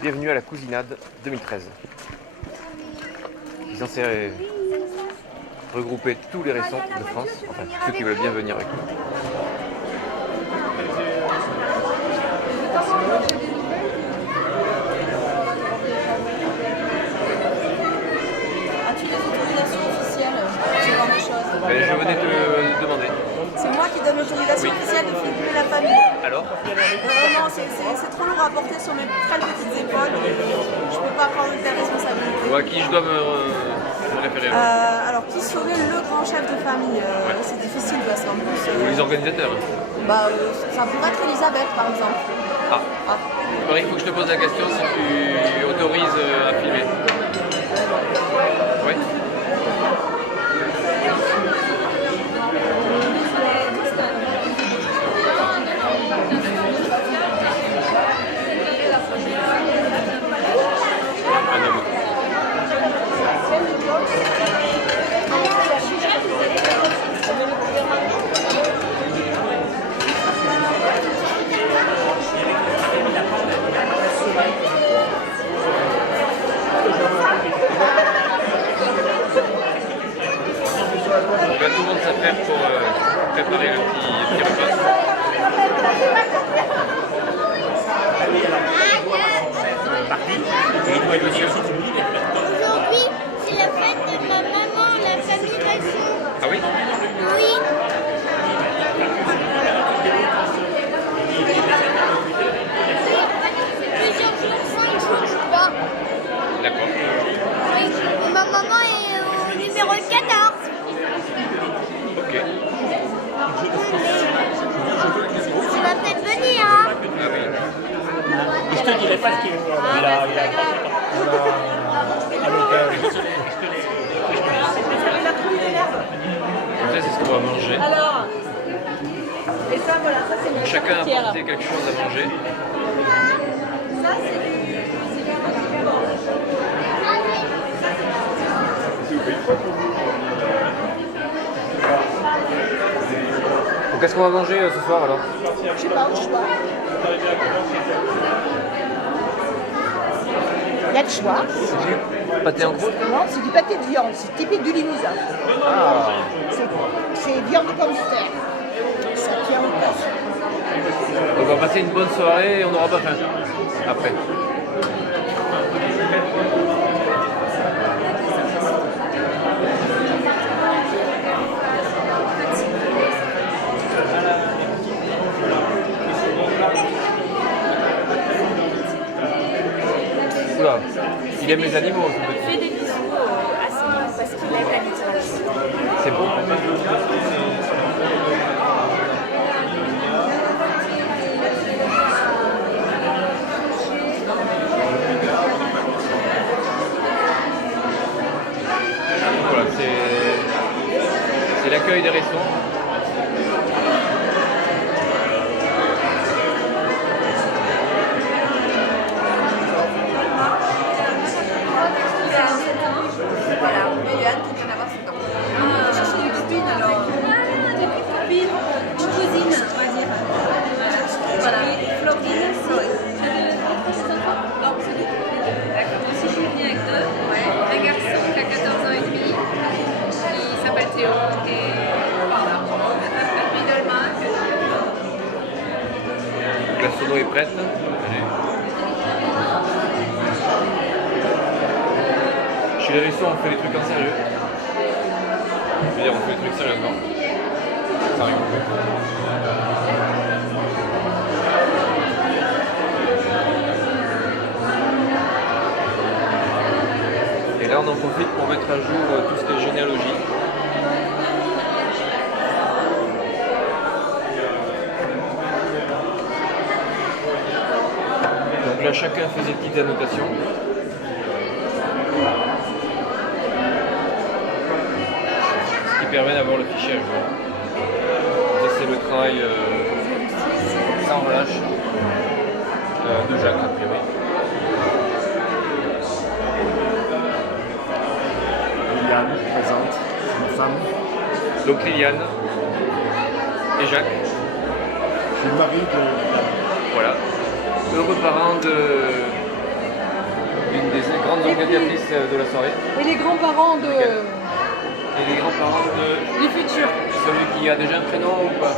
Bienvenue à la Cousinade 2013. Ils ont censé regrouper tous les récents de France, enfin ceux qui veulent bien venir avec nous. As-tu des autorisations officielles ce genre de choses? Je venais te demander. C'est moi qui donne l'autorisation officielle de filmer la famille. Alors Non, c'est trop lourd à porter sur mes très petites épaules. Je peux pas prendre de telle responsabilité. à qui je dois me référer Alors, qui serait le grand chef de famille? C'est difficile parce qu'en plus. Ou les organisateurs. Ça pourrait être Elisabeth par exemple. Ah. Alors, il faut que je te pose la question si tu autorises à filmer. Oui. Donc là, tout le monde s'affaire pour préparer le petit repas. Aujourd'hui, c'est la fête de ma maman, la famille Masson. Ah oui? Oui. Plusieurs jours, 5 jours, je crois. D'accord. Oui. Et ma maman est au numéro 14. Ok. Tu vas peut-être venir, hein? Ah oui. Je te dirai pas ce qu'il veut. Il a 37 ans. Donc ça, c'est ce qu'on va manger. Alors, et ça, voilà, ça c'est Donc chacun a apporté quelque chose à manger. Ça, c'est Donc qu'est-ce qu'on va manger ce soir alors? Je sais pas, au choix. Il y a le choix. Pâté en croûte? Non, c'est du pâté de viande, c'est typique du Limousin. Ah. C'est viande de pomme de terre. Ça tient en place. Donc on va passer une bonne soirée et on n'aura pas faim après. Oula, il aime les animaux, ce petit. Fais des bisous à Simon parce qu'il aime la littérature. C'est bon. Voilà, c'est l'accueil des restaurants. Voilà, mais Yann qui vient d'avoir 7 ans. On va chercher des copines alors. Des copines, une cousine, on va dire. Voilà, Florine, c'est non, c'est deux. D'accord. Moi aussi, je suis venue avec deux. Un garçon qui a 14 ans et demi, qui s'appelle Théo, et voilà. Puis Dolma. La sono est prête. Allez. Chez les restos, on fait des trucs en sérieux. Je veux dire, on fait des trucs sérieusement. Ça rigole. Et là, on en profite pour mettre à jour tout ce qui est généalogie. Donc là, chacun fait ses petites annotations. Ce qui permet d'avoir le fichier à jour. Ça, c'est le travail sans relâche de Jacques, a priori. Liliane, je présente, ma femme. Donc Liliane et Jacques, Je suis le mari de... voilà. Heureux parents les grandes organisatrices de la soirée. Et les grands-parents de... Et les grands-parents de... du futur. Celui qui a déjà un prénom ou pas?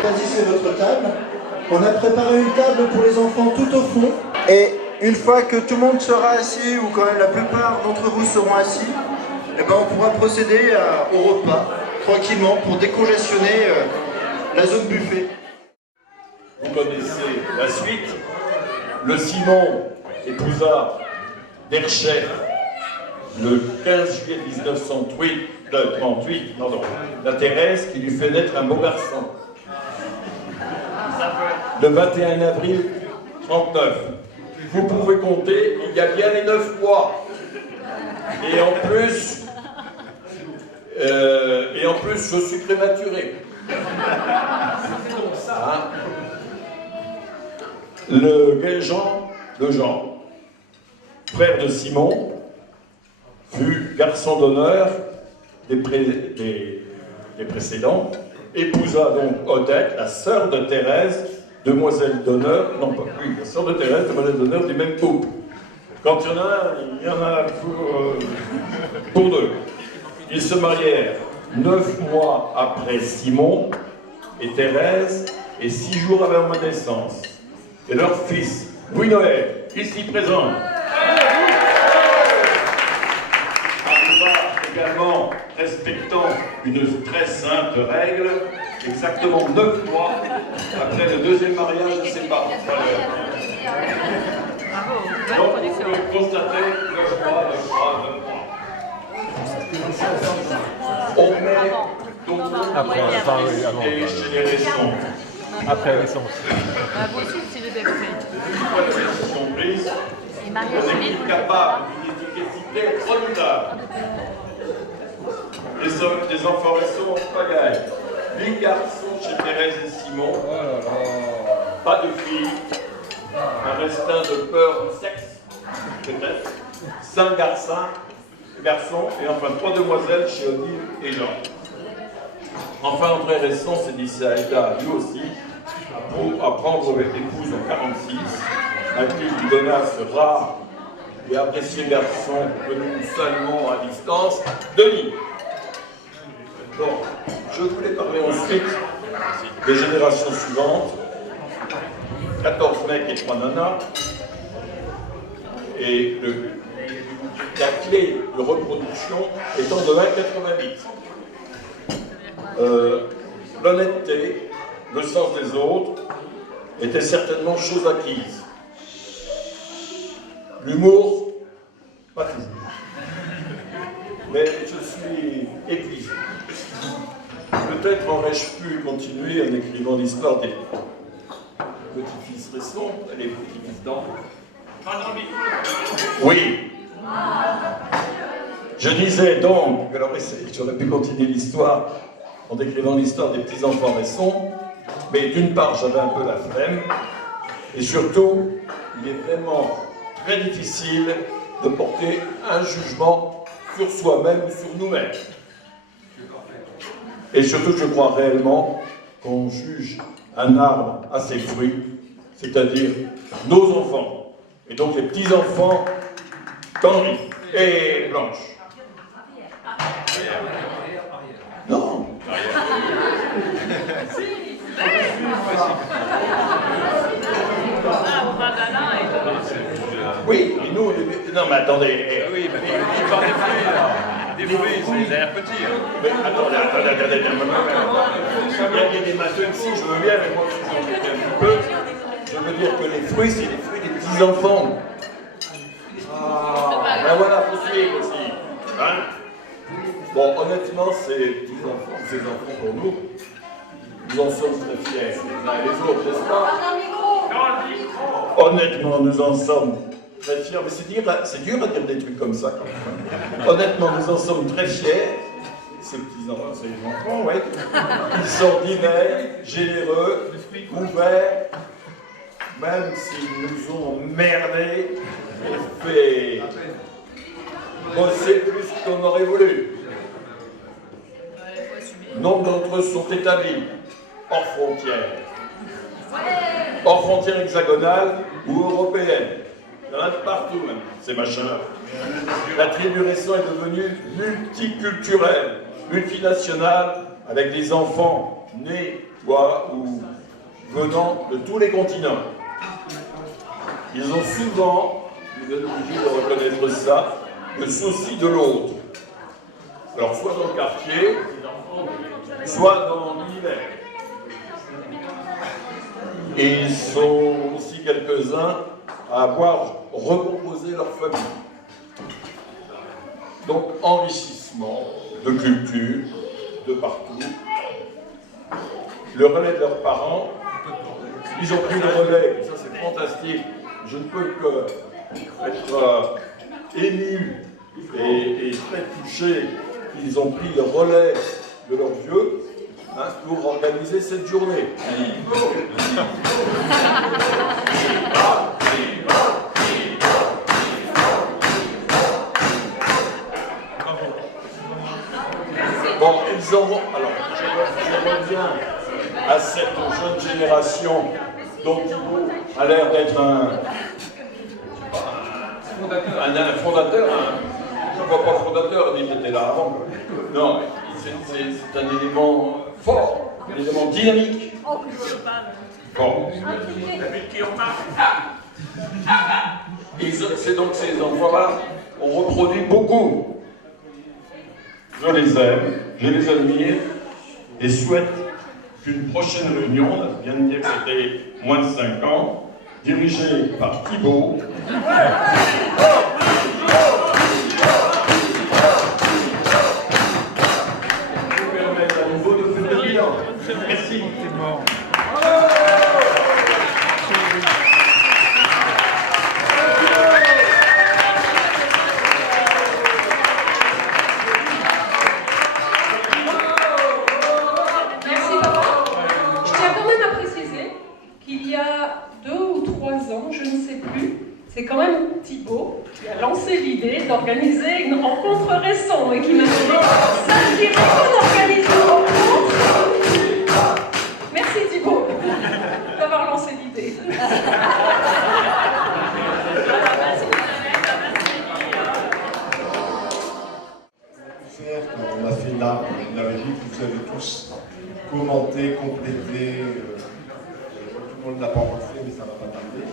Choisissez votre table. On a préparé une table pour les enfants tout au fond. Et une fois que tout le monde sera assis, ou quand même la plupart d'entre vous seront assis, eh ben on pourra procéder au repas, tranquillement, pour décongestionner la zone buffet. Vous connaissez la suite. Le Simon épousa Dercher le 15 juillet 1938, la Thérèse qui lui fait naître un beau garçon. Le 21 avril 1939. Vous pouvez compter, il y a bien les 9 mois. Et en plus, je suis prématuré. Hein? Le Jean, frère de Simon, fut garçon d'honneur des précédents, épousa donc Odette, la sœur de Thérèse, demoiselle d'honneur, non pas, oui, la sœur de Thérèse, demoiselle d'honneur du même couple. Quand il y en a pour deux. Ils se marièrent 9 mois après Simon et Thérèse, et 6 jours avant ma naissance. Et leur fils, Louis Noël, ici présent, arriva également respectant une très sainte règle, exactement 9 mois après le deuxième mariage de ses parents. Donc vous pouvez constater 9 mois. On met donc Après, enfin, oui, avant. et chez les récents. Après naissance. Moi aussi, c'est le bébé. Une fois la décision prise, on est capable d'une efficacité redoutable. Les enfants récents en pagaille. 8 garçons chez Thérèse et Simon. Pas de filles. Un restant de peur du sexe, peut-être. 5 garçons et enfin 3 demoiselles chez Odile et Jean. Enfin, André Resson s'est dit ça Aïda, lui aussi, à prendre épouse en 1946, à qui il donna ce rare et apprécié garçon que nous saluons à distance, Denis. Bon, je voulais parler ensuite des générations suivantes, 14 mecs et 3 nanas, et la clé de reproduction étant de 1,88. L'honnêteté, le sens des autres, étaient certainement chose acquise. L'humour, pas toujours. Mais je suis épuisé. Peut-être aurais-je pu continuer en écrivant l'histoire des petits-fils Resson et les petits-fils d'André. Oui. Je disais donc, alors j'aurais pu continuer l'histoire en décrivant l'histoire des petits-enfants Resson, mais d'une part j'avais un peu la flemme, et surtout, il est vraiment très difficile de porter un jugement sur soi-même ou sur nous-mêmes. Et surtout, je crois réellement qu'on juge un arbre à ses fruits, c'est-à-dire nos enfants, et donc les petits-enfants d'Henri et Blanche. Non. Oui, mais nous, non mais attendez. Oui, mais tu parles des fruits, là. Des fruits, c'est les airs petits. Mais attendez. Il y a des matheux ici, je veux bien, mais moi, si j'en étais un petit peu, je veux dire que les fruits, c'est les fruits des petits-enfants. Ben voilà, faut suivre aussi. Hein? Bon, honnêtement, ces petits-enfants, ces enfants pour nous, nous en sommes très fiers, les uns et les autres, n'est-ce pas? Honnêtement, nous en sommes très fiers, mais c'est dur à dire des trucs comme ça quand même. Honnêtement, nous en sommes très fiers. Ces petits-enfants, c'est les enfants, oui. Ils sont divers, généreux, ouverts, même s'ils nous ont merdé et fait bosser plus qu'on aurait voulu. Nombre d'entre eux sont établis hors frontières hexagonales ou européennes. Il y en a de partout même, ces machins-là. La tribu récente est devenue multiculturelle, multinationale, avec des enfants nés ou venant de tous les continents. Ils ont souvent, vous êtes obligés de reconnaître ça, le souci de l'autre. Alors soit dans le quartier, soit dans l'univers. Et ils sont aussi quelques-uns à avoir recomposé leur famille. Donc enrichissement de culture, de partout. Le relais de leurs parents, ils ont pris le relais, ça c'est fantastique. Je ne peux qu'être ému et très touché qu'ils ont pris le relais de leurs vieux pour organiser cette journée. Bon, ils auront. Alors, je reviens à cette jeune génération dont Thibaut a l'air d'être un fondateur, je ne vois pas fondateur, il était là avant. Non, c'est un élément fort, un élément dynamique. Bon. C'est donc ces enfants-là ont reproduit beaucoup. Je les aime, je les admire et souhaite qu'une prochaine réunion, on vient de dire que c'était moins de 5 ans, dirigée par Thibaut, nous permette à nouveau de faire le bilan. Merci. C'est quand même Thibaut qui a lancé l'idée d'organiser une rencontre récente et qui m'a dit « Ça me dirait qu'on organise une rencontre ?» Merci Thibaut d'avoir lancé l'idée. Quand on a fait l'arbre généalogique, vous avez tous commenté, complété, tout le monde ne l'a pas encore fait, mais ça ne va pas tarder.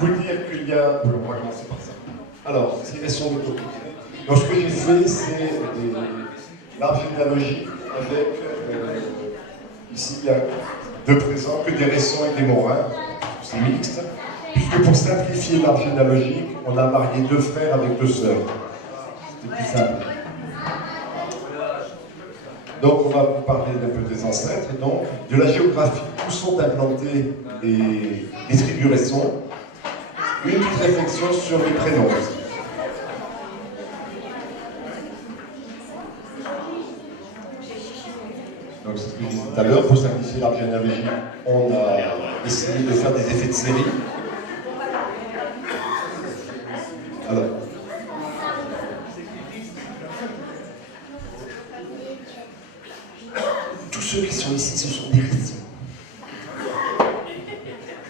Vous dire qu'il y a... On va commencer par ça. Alors, ségrégation de topic. Donc, ce que j'ai fait, c'est l'arbre généalogique avec, ici, il y a de présents que des récents et des morins. C'est mixte. Puisque pour simplifier l'arbre généalogique, on a marié 2 frères avec 2 sœurs. C'était plus simple. Donc, on va vous parler un peu des ancêtres, et donc de la géographie, où sont implantés les tribus récentes. Une petite réflexion sur les prénoms aussi. Donc, c'est ce que je disais tout à l'heure, pour simplifier l'arbre généalogique, on a essayé de faire des effets de série. Alors, tous ceux qui sont ici, ce sont des récits.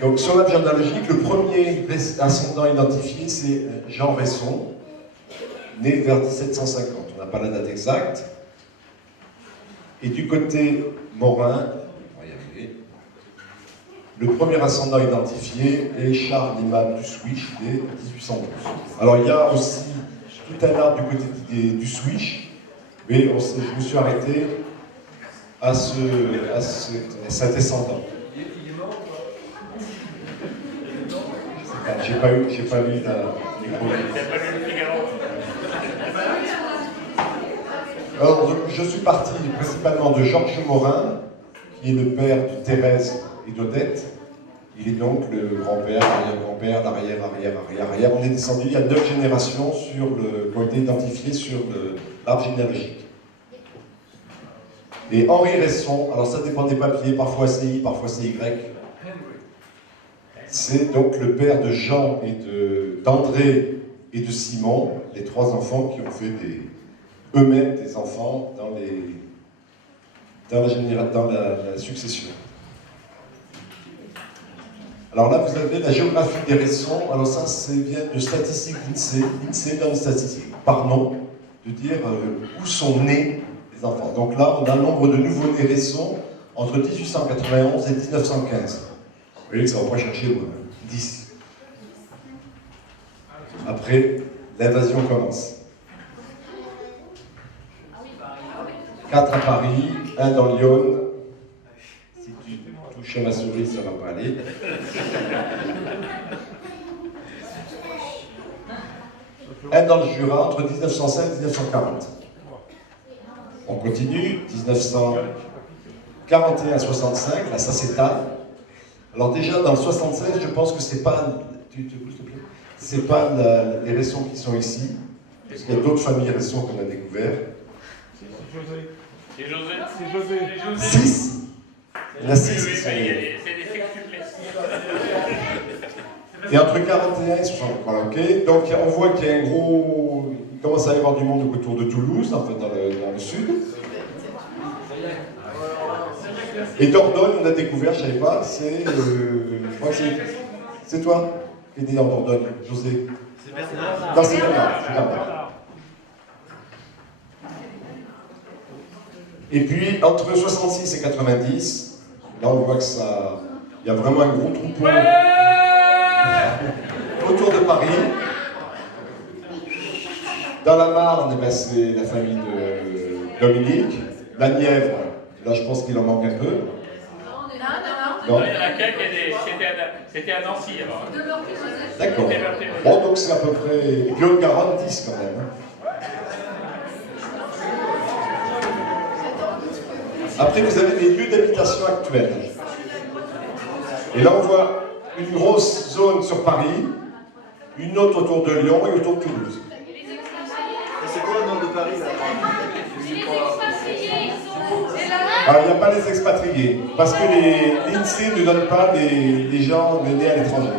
Donc, sur l'arbre généalogique, le premier ascendant identifié, c'est Jean Resson, né vers 1750. On n'a pas la date exacte. Et du côté morin, on va y arriver, le premier ascendant identifié est Charles Liman du Swish, né 1812. Alors, il y a aussi tout un arbre du côté du Swish, mais je me suis arrêté à cet descendant. J'ai pas lu Alors, je suis parti principalement de Georges Morin, qui est le père de Thérèse et d'Odette. Il est donc le grand-père, l'arrière-grand-père, l'arrière-arrière-arrière-arrière. On est descendu il y a 9 générations qui ont été identifiées sur l'arbre généalogique. Et Henri Resson, alors ça dépend des papiers, parfois c'est I, parfois c'est Y. C'est donc le père de Jean et d'André et de Simon, les 3 enfants qui ont fait eux-mêmes des enfants dans la succession. Alors là, vous avez la géographie des Ressons. Alors ça, vient de statistiques d'INSEE. l'INSEE donne des statistiques par nom, de dire où sont nés les enfants. Donc là, on a un nombre de nouveaux-nés Ressons entre 1891 et 1915. Vous voyez que ça ne va pas chercher loin. 10. Après, l'invasion commence. 4 à Paris, 1 dans Lyon. Si tu touches à ma souris, ça ne va pas aller. Un dans le Jura, entre 1905 et 1940. On continue, 1941 à 65, là ça s'étale. Alors déjà, dans le 76, je pense que c'est pas... C'est pas les Ressons qui sont ici, parce qu'il y a d'autres familles Ressons qu'on a découvert. C'est José. C'est José. 6. Il y en a 6 qui sont... C'est des sextuplés. Et entre 41 et 60, voilà, ok. Donc on voit qu'il y a un gros... Il commence à y avoir du monde autour de Toulouse, en fait, dans le sud. Et Dordogne, on a découvert, je ne savais pas, c'est... je crois que c'est toi qui es né en Dordogne, José. C'est Bernard. Non, c'est Bernard. Et puis, entre 66 et 90, là on voit que ça... Il y a vraiment un gros troupeau autour de Paris. Dans la Marne, ben, c'est la famille de Dominique. La Nièvre, là je pense qu'il en manque un peu. Non. Il y en a quelques, c'était à Nancy alors. D'accord. Bon, donc c'est à peu près... Et puis Haute-Garonne, 10 quand même. Après, vous avez les lieux d'habitation actuels. Et là, on voit une grosse zone sur Paris, une autre autour de Lyon et autour de Toulouse. Et c'est quoi le nom de Paris là? Alors, il n'y a pas les expatriés, parce que l'INSEE ne donne pas des gens nés à l'étranger.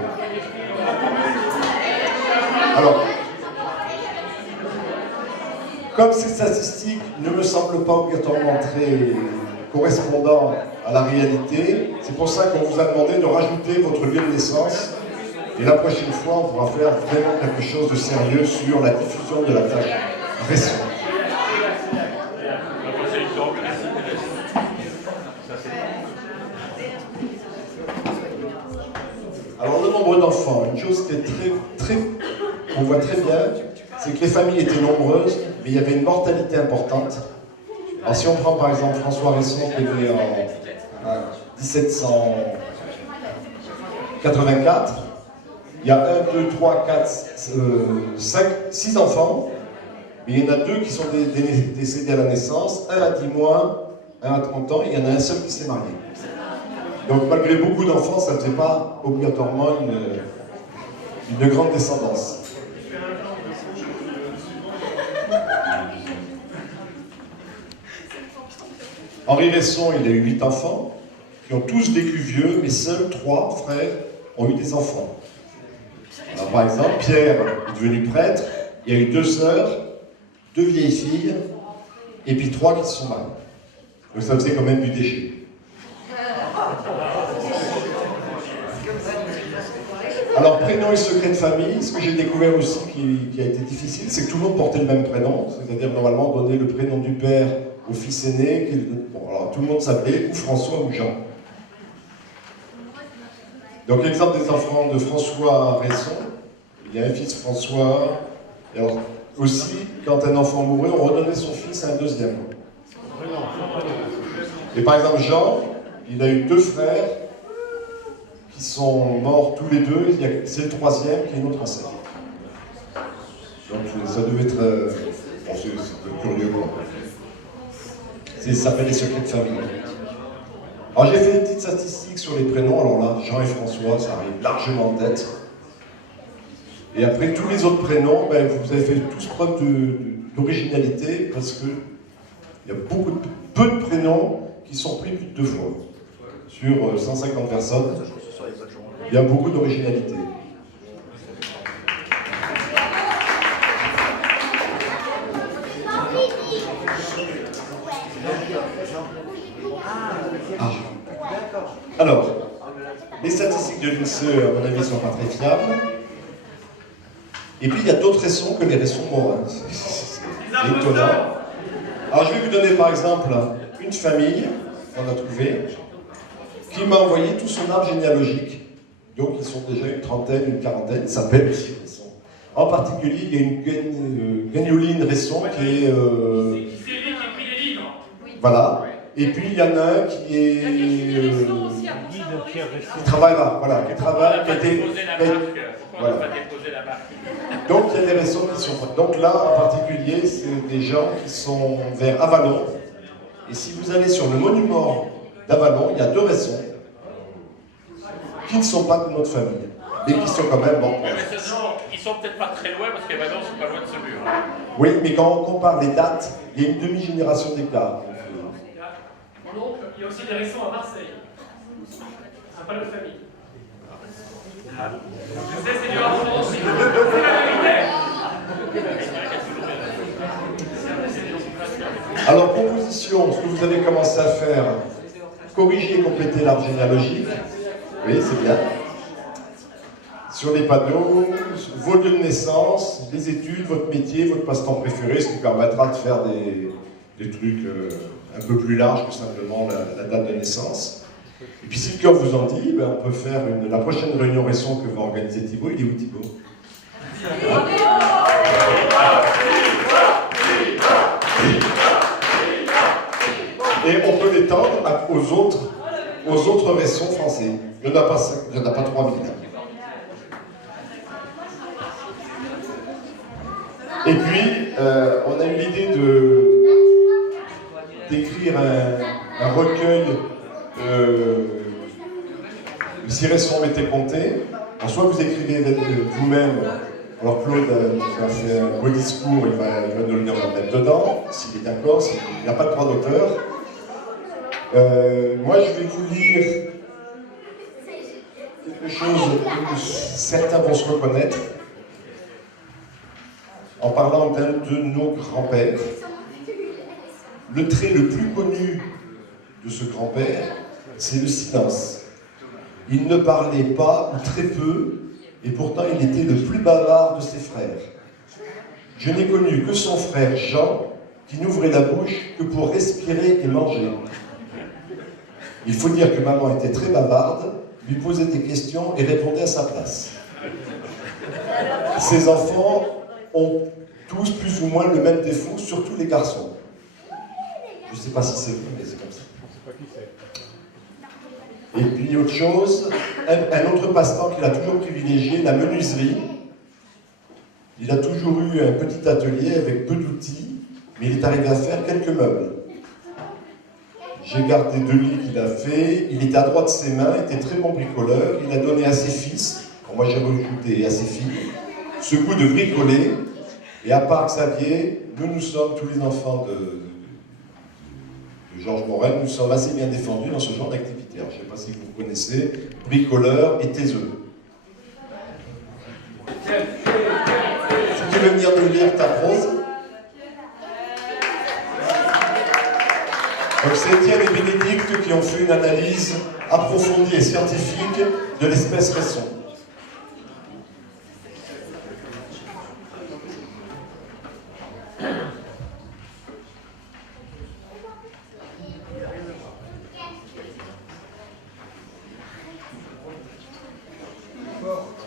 Alors, comme ces statistiques ne me semblent pas obligatoirement très correspondant à la réalité, c'est pour ça qu'on vous a demandé de rajouter votre lieu de naissance. Et la prochaine fois, on pourra faire vraiment quelque chose de sérieux sur la diffusion de la tâche Resson. Alors le nombre d'enfants, une chose qui est qu'on voit très bien, c'est que les familles étaient nombreuses, mais il y avait une mortalité importante. Alors si on prend par exemple François Resson qui est né en 1784, il y a 1, 2, 3, 4, 5, 6 enfants, mais il y en a 2 qui sont décédés à la naissance, un à 10 mois, un à 30 ans, et il y en a un seul qui s'est marié. Donc malgré beaucoup d'enfants, ça ne fait pas obligatoirement une grande descendance. Henri Resson, il a eu 8 enfants, qui ont tous vécu vieux, mais seuls 3 frères ont eu des enfants. Alors par exemple, Pierre est devenu prêtre, il y a eu 2 sœurs, 2 vieilles filles, et puis 3 qui se sont mariées. Donc ça faisait quand même du déchet. Alors prénom et secret de famille, ce que j'ai découvert aussi qui a été difficile, c'est que tout le monde portait le même prénom, c'est-à-dire normalement donner le prénom du père au fils aîné, bon, alors tout le monde s'appelait ou François ou Jean. Donc l'exemple des enfants de François Resson, il y a un fils François, et alors aussi quand un enfant mourait, on redonnait son fils à un deuxième. Et par exemple Jean, il a eu 2 frères qui sont morts tous les 2, c'est le 3e qui est notre ancêtre. Donc ça devait être... bon, c'est curieux, quoi. Ça s'appelle les secrets de famille. Alors j'ai fait des petites statistiques sur les prénoms. Alors là, Jean et François, ça arrive largement en tête. Et après, tous les autres prénoms, ben, vous avez fait tous preuve d'originalité parce qu'il y a peu de prénoms qui sont pris plus de 2 fois. Sur 150 personnes, il y a beaucoup d'originalité. Ah. Alors, les statistiques de l'INSEE, à mon avis, ne sont pas très fiables. Et puis, il y a d'autres raisons que les raisons morales. C'est étonnant. Alors, je vais vous donner, par exemple, une famille qu'on a trouvée, qui m'a envoyé tout son arbre généalogique. Donc, ils sont déjà une trentaine, une quarantaine. Ils s'appellent aussi Resson. En particulier, il y a une Gagnoline Resson qui est... C'est lui qui écrit les livres. Voilà. Et puis, il y en a un qui est... qui travaille là, voilà. Qui travaille, qui a été... Voilà. Donc, il y a des Ressons qui sont... Donc là, en particulier, c'est des gens qui sont vers Avallon. Et si vous allez sur le monument d'Avallon, il y a 2 Ressons qui ne sont pas de notre famille, mais qui sont quand même... Bon, ils sont peut-être pas très loin, parce qu'Avallon, c'est pas loin de ce mur. Oui, mais quand on compare les dates, il y a une demi-génération d'écart. Mon oncle, il y a aussi des Ressons à Marseille. C'est pas notre famille. Je sais, c'est dur à entendre aussi. C'est la vérité. Alors, proposition, ce que vous avez commencé à faire, corriger et compléter l'arbre généalogique. Oui, c'est bien. Sur les panneaux, vos lieux de naissance, les études, votre métier, votre passe-temps préféré, ce qui permettra de faire des trucs un peu plus larges que simplement la date de naissance. Et puis si le cœur vous en dit, ben, on peut faire la prochaine réunion Resson que va organiser Thibaut. Il est où Thibaut? Et on peut l'étendre aux autres Ressons français. Il n'y en a pas 3000. Et puis, on a eu l'idée d'écrire un recueil si Resson m'était compté. Alors, soit vous écrivez vous-même, alors Claude a fait un beau discours, il va nous le mettre dedans, s'il est d'accord, il n'y a pas de droit d'auteur. Moi, je vais vous lire quelque chose que certains vont se reconnaître en parlant d'un de nos grands-pères. Le trait le plus connu de ce grand-père, c'est le silence. Il ne parlait pas, ou très peu, et pourtant il était le plus bavard de ses frères. Je n'ai connu que son frère Jean, qui n'ouvrait la bouche que pour respirer et manger. Il faut dire que maman était très bavarde, lui posait des questions et répondait à sa place. Ses enfants ont tous plus ou moins le même défaut, surtout les garçons. Je ne sais pas si c'est vrai, mais c'est comme ça. Et puis autre chose, un autre passe-temps qu'il a toujours privilégié, la menuiserie. Il a toujours eu un petit atelier avec peu d'outils, mais il est arrivé à faire quelques meubles. J'ai gardé 2 lits qu'il a fait, il était à droite de ses mains, était très bon bricoleur, il a donné à ses fils, moi j'ai rajouté à ses filles, ce goût de bricoler, et à part Xavier, nous sommes tous les enfants de Georges Morel, nous sommes assez bien défendus dans ce genre d'activité. Alors, je ne sais pas si vous connaissez, bricoleur et taiseux. Tu veux venir nous lire ta prose? Donc c'est Étienne et Bénédicte qui ont fait une analyse approfondie et scientifique de l'espèce Resson.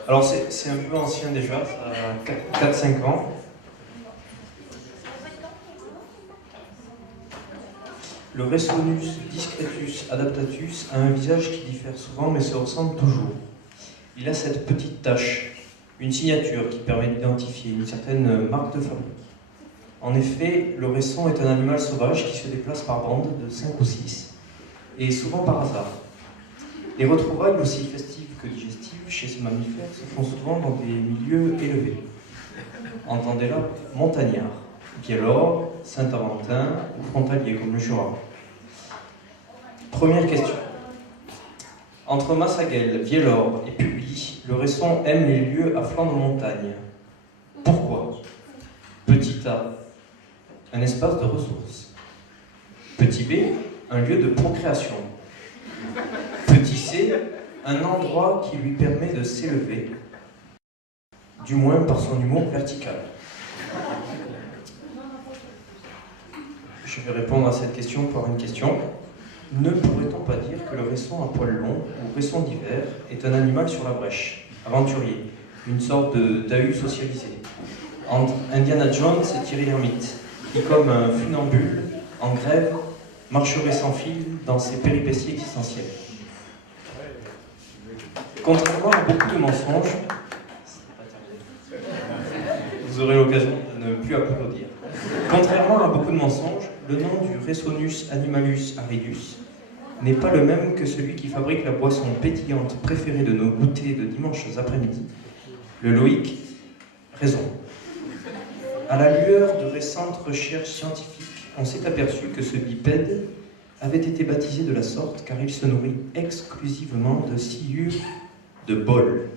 Alors c'est un peu ancien déjà, ça a 4-5 ans. Le Ressonus discretus adaptatus a un visage qui diffère souvent mais se ressemble toujours. Il a cette petite tache, une signature qui permet d'identifier une certaine marque de fabrique. En effet, le réson est un animal sauvage qui se déplace par bande de 5 ou 6, et souvent par hasard. Les retrouvailles aussi festives que digestives chez ce mammifère se font souvent dans des milieux élevés. Entendez là montagnard, Biellore, Saint-Aventin ou frontalier comme le Jura. Première question. Entre Massaguel, Biellore et Publi, le réson aime les lieux à flanc de montagne. Pourquoi? Petit A, un espace de ressources. Petit B, un lieu de procréation. Petit C, un endroit qui lui permet de s'élever, du moins par son humour vertical. Je vais répondre à cette question par une question. Ne pourrait-on pas dire que le réson à poil long, ou réson d'hiver, est un animal sur la brèche, aventurier, une sorte de dahu socialisé, entre Indiana Jones et Thierry Lhermitte, qui, comme un funambule, en grève, marcherait sans fil dans ses péripéties existentielles. Contrairement à beaucoup de mensonges, vous aurez l'occasion de ne plus applaudir. Contrairement à beaucoup de mensonges, le nom du Rhesonus animalus aridus n'est pas le même que celui qui fabrique la boisson pétillante préférée de nos goûters de dimanches après-midi, le Loïc Raison. À la lueur de récentes recherches scientifiques, on s'est aperçu que ce bipède avait été baptisé de la sorte car il se nourrit exclusivement de sciure de bol,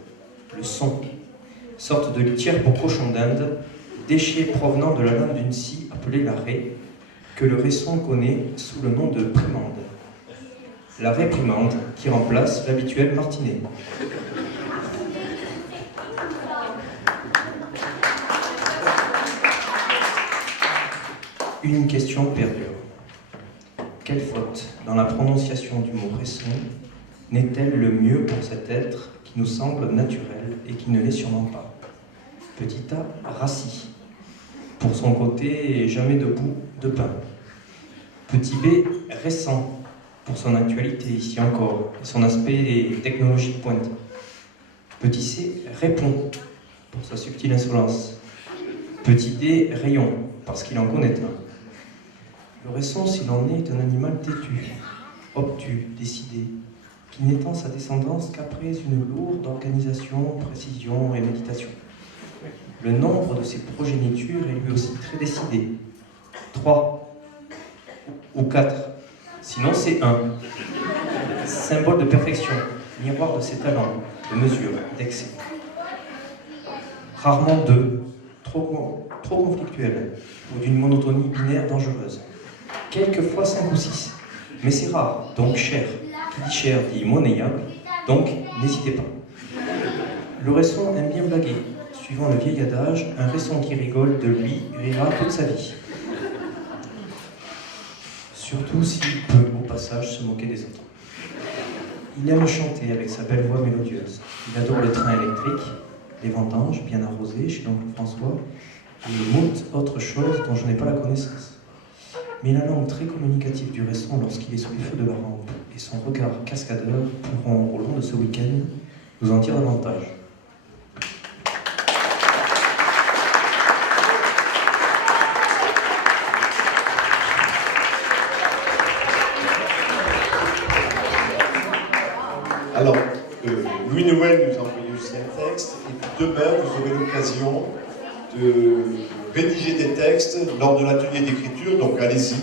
le son, sorte de litière pour cochon d'Inde, déchet provenant de la lame d'une scie appelée la raie, que le réson connaît sous le nom de primande. La réprimande qui remplace l'habituel martinet. Une question perdure. Quelle faute dans la prononciation du mot réson n'est-elle le mieux pour cet être qui nous semble naturel et qui ne l'est sûrement pas? Petit A, rassis, pour son côté jamais debout de pain. Petit B, récent, pour son actualité ici encore, et son aspect technologique pointé. Petit C, répond, pour sa subtile insolence. Petit D, rayon, parce qu'il en connaît un. Le réson, s'il en est un animal têtu, obtus, décidé, qui n'étend sa descendance qu'après une lourde organisation, précision et méditation. Le nombre de ses progénitures est lui aussi très décidé. 3 ou 4. Sinon, c'est 1. Symbole de perfection, miroir de ses talents, de mesure, d'excès. Rarement 2, trop conflictuel, ou d'une monotonie binaire dangereuse. Quelquefois 5 ou 6, mais c'est rare, donc cher. Qui dit cher dit monnayable, donc n'hésitez pas. Le réson aime bien blaguer. Suivant le vieil adage, un réson qui rigole de lui rira toute sa vie. Surtout s'il peut, au passage, se moquer des autres. Il aime chanter avec sa belle voix mélodieuse. Il adore le train électrique, les vendanges bien arrosées chez l'oncle François, et moult autres choses dont je n'ai pas la connaissance. Mais la langue très communicative du réson lorsqu'il est sous les feux de la rampe et son regard cascadeur pourront, au long de ce week-end, nous en dire davantage. Alors, Louis Noël nous a envoyé aussi un texte, et puis demain, vous aurez l'occasion de rédiger des textes lors de l'atelier d'écriture, donc allez-y,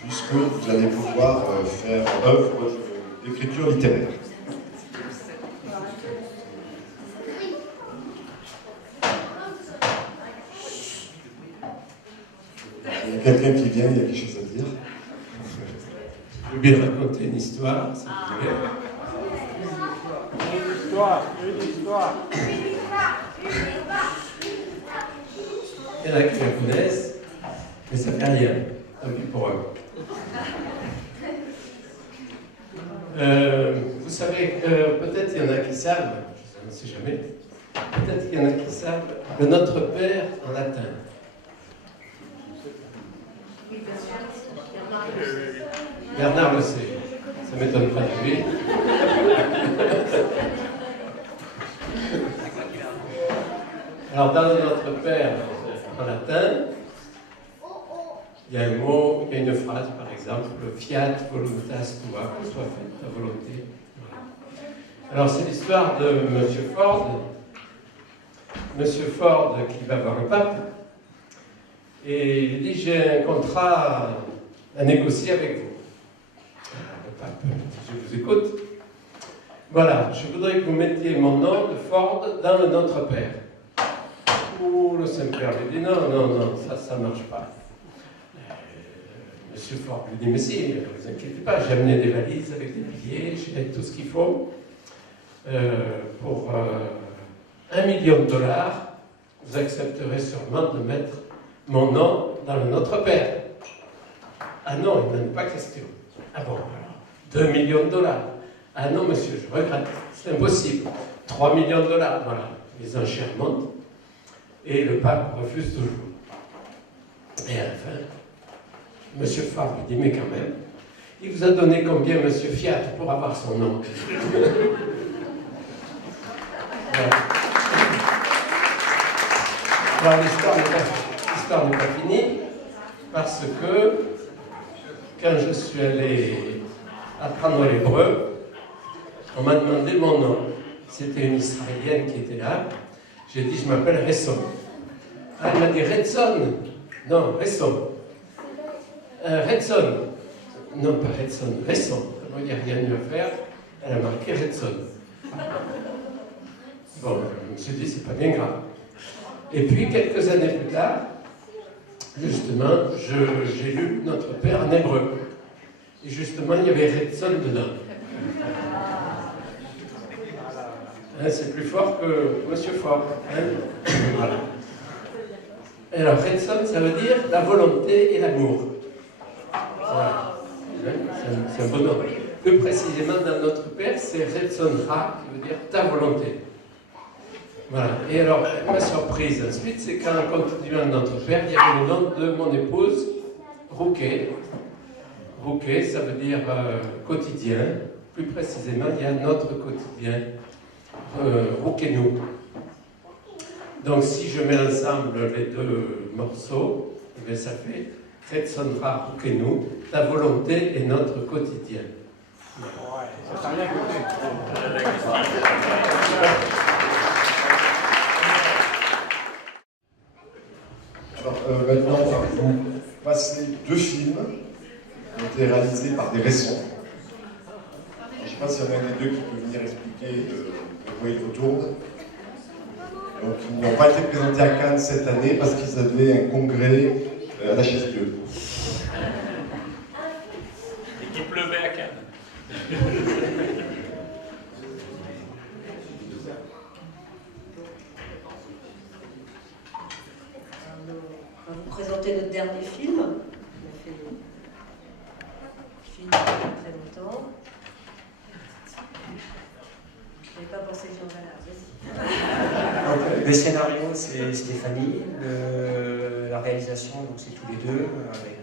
puisque vous allez pouvoir faire œuvre d'écriture littéraire. Il y a quelqu'un qui vient, il y a quelque chose à dire. Je veux bien raconter une histoire, si vous voulez. Une histoire. Il y en a qui la connaissent, mais ça fait rien, tant pis pour eux. Vous savez, peut-être il y en a qui savent, je ne sais jamais, peut-être qu'il y en a qui savent le Notre Père en latin. Bernard le sait, ça ne m'étonne pas de lui. Alors, dans notre Père en latin, il y a un mot, il y a une phrase, par exemple, fiat voluntas tua, que soit faite ta volonté. Voilà. Alors, c'est l'histoire de M. Ford. M. Ford qui va voir le pape et il dit j'ai un contrat à négocier avec vous. Le pape dit je vous écoute. Voilà, je voudrais que vous mettiez mon nom de Ford dans le Notre Père. Ouh, le Saint-Père lui dit non, ça ne marche pas. Monsieur Ford lui dit mais si, ne vous inquiétez pas, j'ai amené des valises avec des billets, j'ai tout ce qu'il faut pour $1 million. Vous accepterez sûrement de mettre mon nom dans le Notre Père. Ah non, il n'en est pas question. Ah bon, alors, $2 millions. Ah non, monsieur, je regrette, c'est impossible. $3 millions, voilà. Les enchères montent et le pape refuse toujours. Et à la fin, monsieur Favre lui dit, mais quand même, il vous a donné combien, monsieur Fiat, pour avoir son nom? Voilà. Alors l'histoire n'est pas finie, parce que quand je suis allé apprendre l'hébreu, on m'a demandé mon nom. C'était une Israélienne qui était là. J'ai dit, je m'appelle Resson. Ah, elle m'a dit, Redson. Non, Resson. Redson. Non, pas Redson, Resson. Il n'y a rien mieux à faire. Elle a marqué Redson. Bon, je me suis dit, c'est pas bien grave. Et puis, quelques années plus tard, justement, j'ai lu Notre Père en hébreu. Et justement, il y avait Redson dedans. Hein, c'est plus fort que Monsieur Ford. Hein, voilà. Alors, Redson, ça veut dire la volonté et l'amour. Voilà. Hein, c'est un bon nom. Plus précisément, dans Notre Père, c'est Redson Ra, qui veut dire ta volonté. Voilà. Et alors, ma surprise ensuite, c'est qu'en continuant Notre Père, il y avait le nom de mon épouse, Rouquet. Rouquet, ça veut dire quotidien. Plus précisément, il y a notre quotidien, Rouquet-nous. Donc, si je mets ensemble les deux morceaux, eh bien, ça fait Retsonra Rouquet-nous, ta volonté est notre quotidien. Ouais, ça t'a bien coûté. Alors maintenant, on va vous passer 2 films qui ont été réalisés par des Ressons. Je ne sais pas s'il y en a un des deux qui peut venir expliquer de quoi il retourne. Donc ils n'ont pas été présentés à Cannes cette année parce qu'ils avaient un congrès à la HSE. Et qu'il pleuvait à Cannes. On va vous présenter notre dernier film. On a fait le film il y a très longtemps. Je n'avais pas pensé que j'en allais. Vas-y. Le scénario, c'est Stéphanie. La réalisation, c'est tous les deux, avec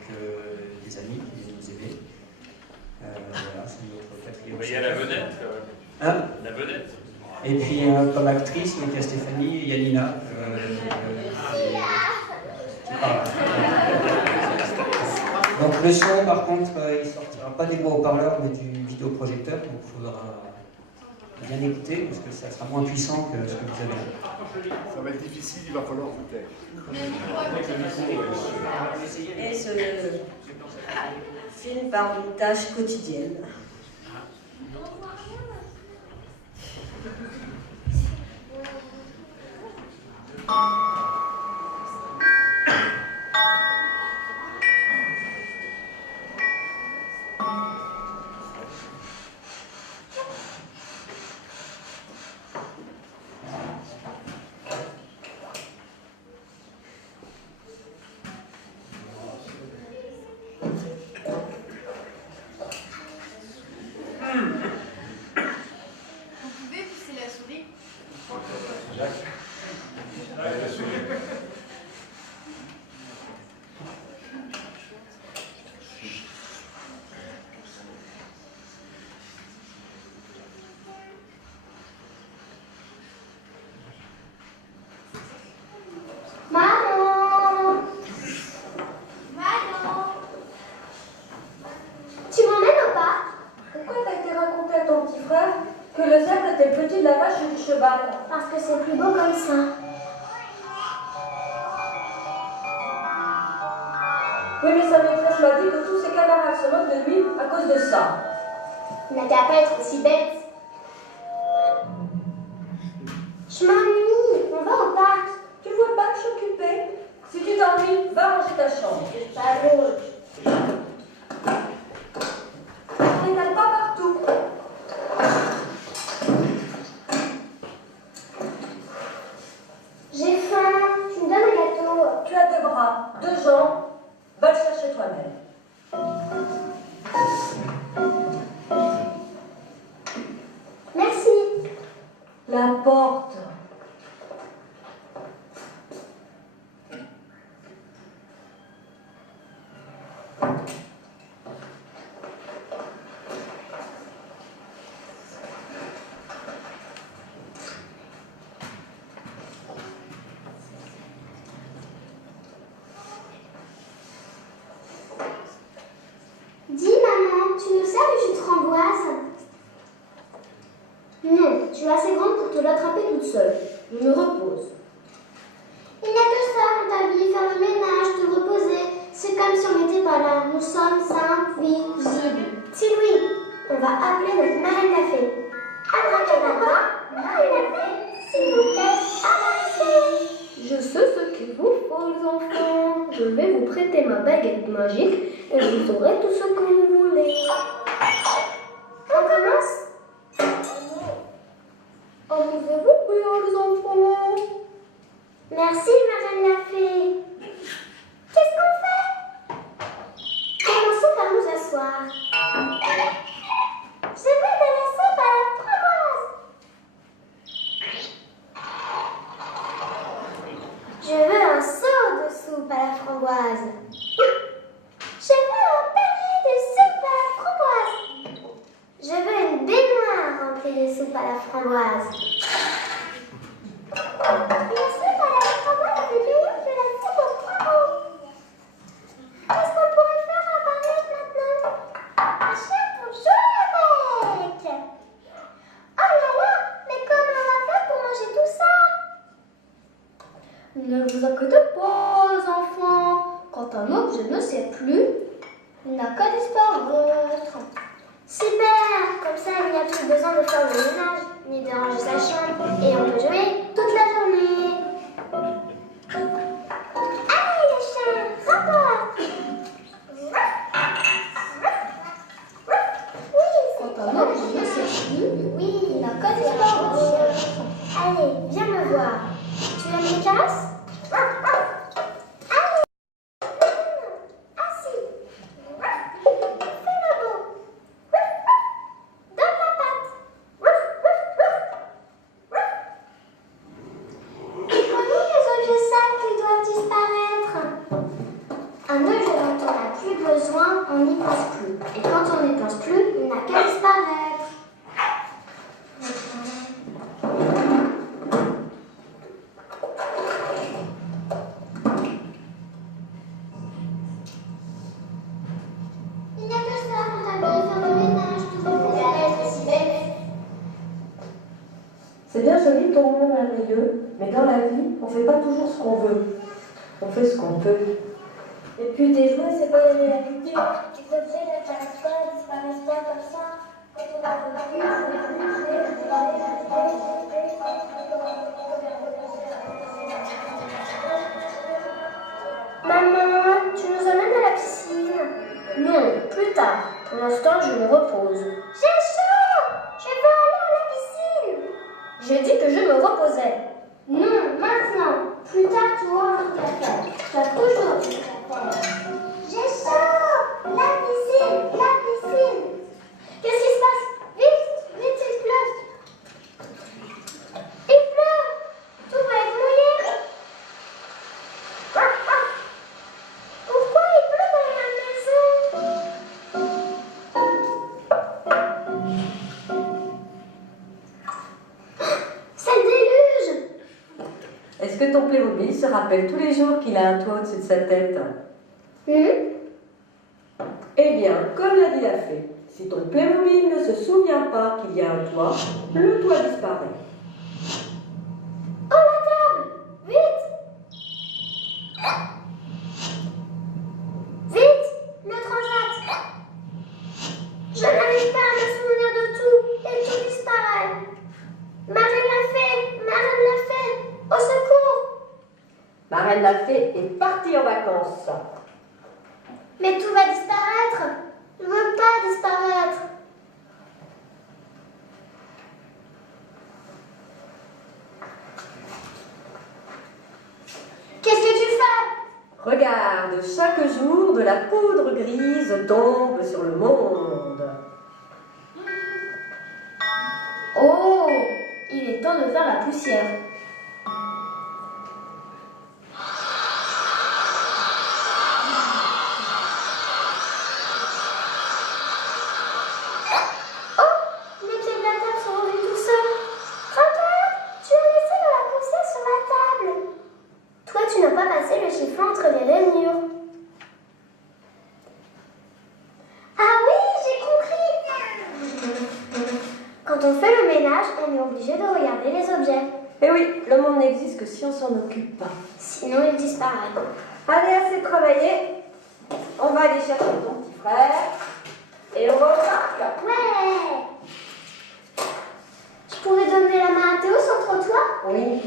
des amis qui viennent nous aider. Voilà, c'est notre 4e. Il y a la vedette. Hein? La vedette. Et puis, comme actrice, donc, il y a Stéphanie et Yanina. Donc le son, par contre, il ne sortira pas des mots haut-parleurs, mais du vidéoprojecteur, donc il faudra bien écouter, parce que ça sera moins puissant que ce que vous avez là. Ça va être difficile, il va falloir vous taire. Et ce film parle d'une tâche quotidienne. Parce que c'est plus beau comme ça. Oui, mais sa maîtresse m'a dit que tous ses camarades se moquent de lui à cause de ça. Il n'a qu'à pas être aussi bête. Je m'ennuie. On va au parc. Tu vois pas que je suis occupée? Si tu t'ennuies, va ranger ta chambre. C'est pas drôle. On n'étale pas partout. J'ai faim. Tu me donnes un gâteau. Tu as 2 bras, 2 jambes. Va le chercher toi-même. Merci. La porte. Dis maman, tu nous sers du jus de framboise? Non, tu es assez grande pour te l'attraper toute seule. Je me repose. Il n'y a que ça dans ta vie, faire le ménage, te reposer. C'est comme si on n'était pas là. Nous sommes invisibles. Si Louis, on va appeler notre marraine café. Abracadabra, marraine café, s'il vous plaît, avancez. Je sais ce qu'il vous faut, les enfants. Je vais vous prêter ma baguette magique et vous aurez tout ce que vous voulez. On commence? En pouvez-vous prier, les enfants? Merci, marraine la fée. Qu'est-ce qu'on fait? Commençons par nous asseoir. Je veux de la soupe à la framboise. Je veux un seau de soupe à la framboise. Je veux un panier de soupe à la framboise. Je veux une baignoire remplie de soupe à la framboise. La soupe à la framboise est meilleure que la soupe au poireau. Qu'est-ce qu'on pourrait faire apparaître maintenant? Un chien pour jouer avec. Oh là là, mais comment on va faire pour manger tout ça? Ne vous inquiétez pas, les enfants. Quand un objet ne sait plus, il n'a qu'à disparaître. Super! Comme ça, il n'y a plus besoin de faire le ménage, ni de ranger sa chambre, et on peut jouer toute la journée. Allez, le chien, rapporte! Oui, quand un objet ne sait plus, oui, il n'a qu'à disparaître. Allez, viens me voir. Tu aimes les caresses? Allez! Assis! Fais le beau! Donne la patte! Et connais les objets sales qui doivent disparaître? Un objet dont on n'a plus besoin, on n'y pense plus. Et quand on n'y pense plus, il n'a qu'à disparaître. Il n'y a que ça dans ta vie, faire le ménage, te reposer, aussi belle. C'est bien joli ton monde merveilleux, mais dans la vie, on ne fait pas toujours ce qu'on veut. On fait ce qu'on peut. Et puis tes jouets, c'est pas la réalité. Les objets n'apparaissent pas, disparaissent pas comme ça. Quand on va Maman, tu nous emmènes à la piscine? non, plus tard. Pour l'instant, je me repose. J'ai chaud! Je veux aller à la piscine! J'ai dit que je me reposais. Non, maintenant. Plus tard, tu auras un truc à faire. Tu as toujours un truc à faire. J'ai chaud! La piscine! La piscine! Qu'est-ce qui se passe? Vite! Vite, il pleut! Il pleut! Tout va être mouillé! Pourquoi il pleut dans ma maison? C'est le déluge! Est-ce que ton Playmobil se rappelle tous les jours qu'il a un toit au-dessus de sa tête? Eh bien, comme l'a dit la fée, si ton Playmobil ne se souvient pas qu'il y a un toit, le toit disparaît. Madame la Fée est partie en vacances. Mais tout va disparaître. Je ne veux pas disparaître. Qu'est-ce que tu fais? Regarde, chaque jour de la poudre grise tombe sur le monde. Oh, il est temps de faire la poussière. Le chiffon entre les rainures. Ah oui, j'ai compris. Quand on fait le ménage, on est obligé de regarder les objets. Eh oui, le monde n'existe que si on s'en occupe pas. Sinon, il disparaît. Allez, assez travaillé. On va aller chercher ton petit frère. Et on va au parc. Ouais. Je pourrais donner la main à Théo sans trop toi? Oui.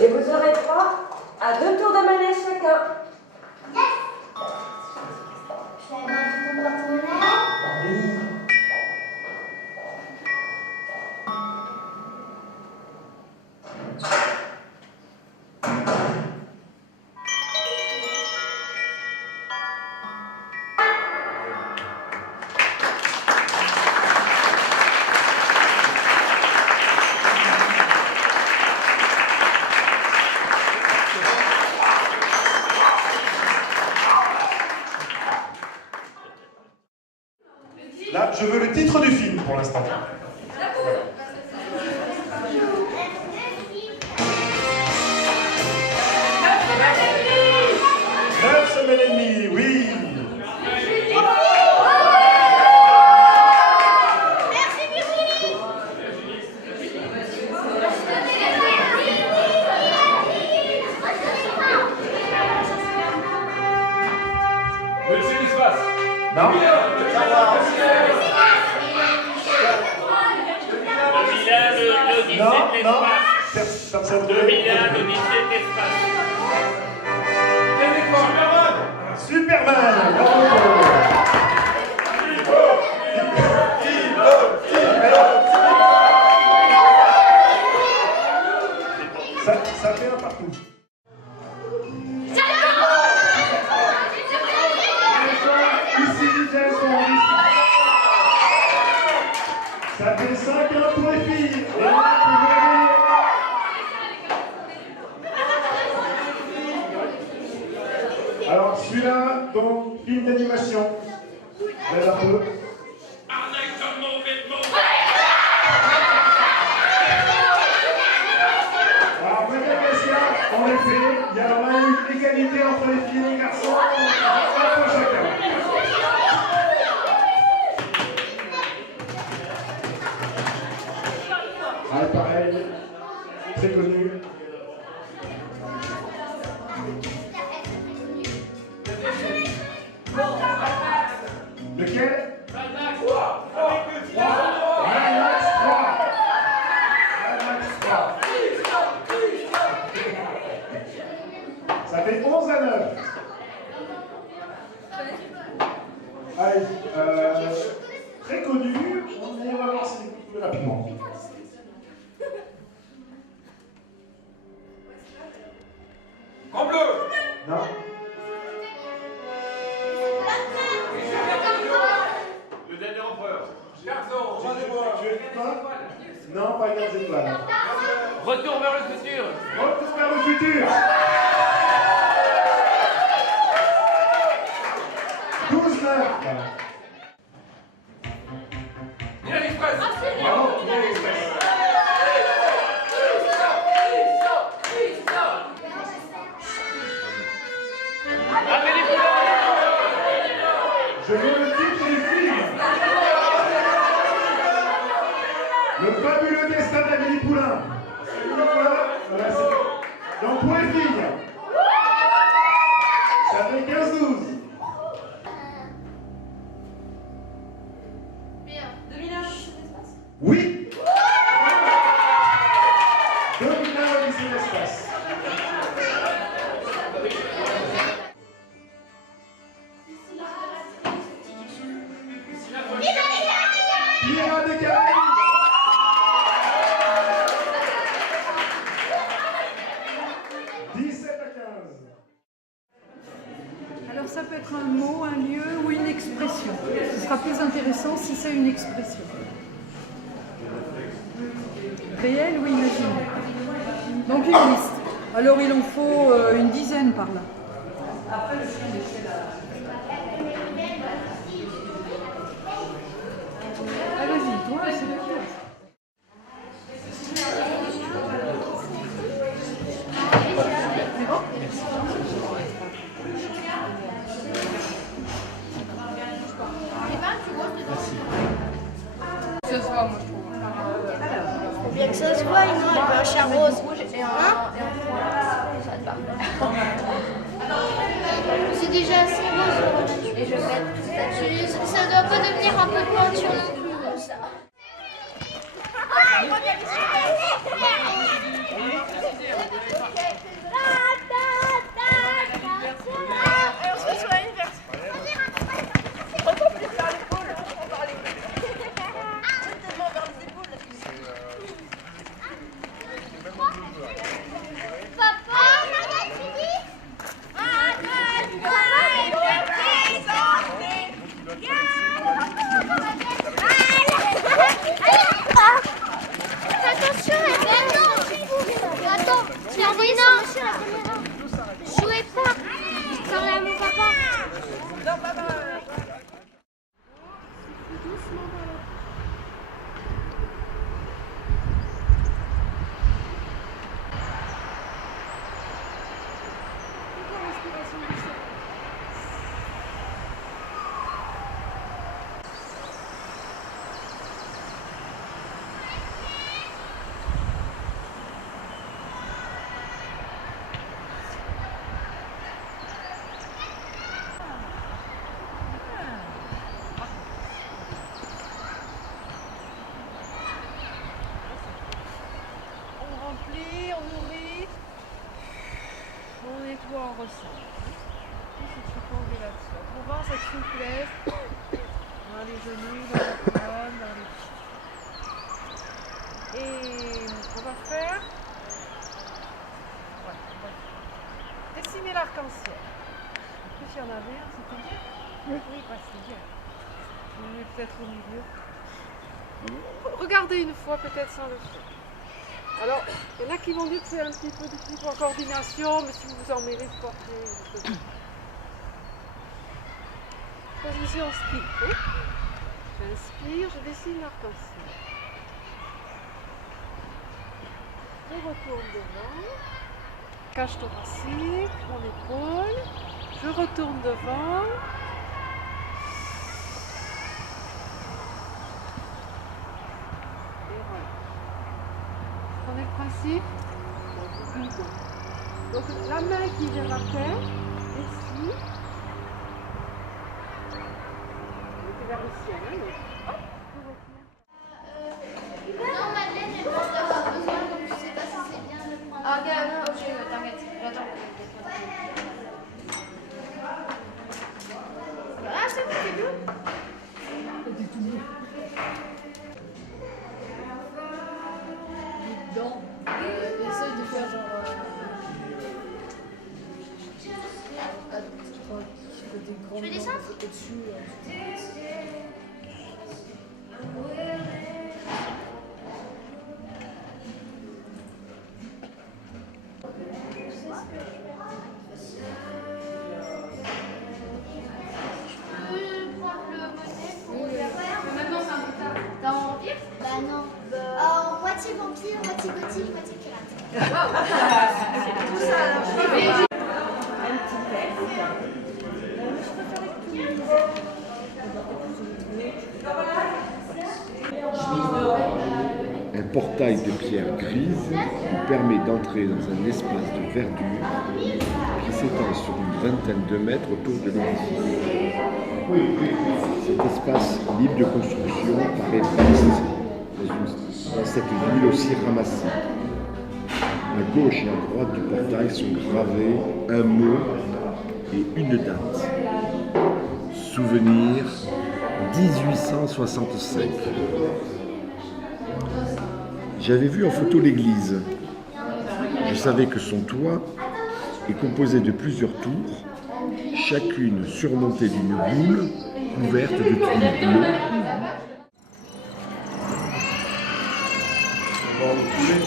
Et vous aurez droit à 2 tours de manège chacun. Yes. Je vais avoir ton porte-monnaie. Oui. Là, je veux le titre du film pour l'instant. 9 semaines et demie, oui. Monsieur l'espace. Non. Personne. 2001, l'Odyssée de l'espace. Superman. Ça fait un partout. Ici, Jason. Ça fait 5 ans pour les filles. Et là, vous voyez. Alors, celui-là, donc, film d'animation. Lève un peu. Alors, Madagascar, en effet, il y a vraiment une égalité entre les filles et les garçons. Un point chacun. Ah, pareil, très connu. Lequel? Max 3. Ça fait 11 à 9. Allez, très connu, on va voir si plus rapidement. En bleu. Non. Le dernier empereur. Non, pas Garde étoiles. Retour vers le futur. Retour vers le futur. 12-9. Bien l'express. Bravo, bien l'express. Je veux le titre du film. Le fabuleux destin d'Amélie Poulain. Voilà, c'est... Donc pour les filles, ça fait 15-12. Bien. 2001, c'est l'espace. Oui. réelle ou imaginée. Donc une liste. Alors il en faut une dizaine par là. Après, le chien laissait la... Ah, vas-y, toi, c'est le pire. C'est bon? Ce soir, moi, je trouve. Faut bien que ça se voie, non? Elle veut un chat rose. C'est déjà assez rose. Et je vais ça doit pas devenir un peu de peinture non plus, ça. On se reçoit à l'inverse. Attention, attends, jouez pas, parlez à mon papa. Non, papa. On ressent. Tout ce triangulation. Pour voir cette souplesse dans les genoux, dans la colonne, dans les pieds. Et on va faire dessiner l'arc-en-ciel. En plus, il y en avait un, c'était bien. Oui, c'était bien. On met peut-être au milieu. Regardez une fois, peut-être sans le faire. Alors, il y en a qui vont dire que c'est un petit peu difficile en coordination, mais si vous vous en mêlez, portez. Choisissez en stylo. J'inspire, je dessine l'arc-en-ciel. Je retourne devant. Cage thoracique, mon épaule. Je retourne devant. Prenez le principe. Donc la main qui vient à terre, ici. Mettez vers le ciel. Hein, donc. Hop, Non, Madeleine, elle pense d'avoir besoin, donc je sais pas si c'est bien de prendre. Ah, regarde, non, t'inquiète, j'attends. Ah, c'est bon, c'est bon. C'est tout mieux. Dedans, essaye de faire genre. Tu veux descendre? T'as en vampire? Bah non. En moitié vampire, moitié gothique, moitié pirate. C'est tout ça alors. Un petit texte. Un portail de pierre grise vous permet d'entrer dans un espace de verdure qui s'étend sur une vingtaine de mètres autour de l'édifice. Cet espace libre de construction paraît vaste dans cette ville aussi ramassée. À gauche et à droite du portail sont gravés un mot et une date. Souvenir 1865. J'avais vu en photo l'église. Je savais que son toit est composé de plusieurs tours, chacune surmontée d'une boule couverte de tuiles bleues. Bon, vous pouvez.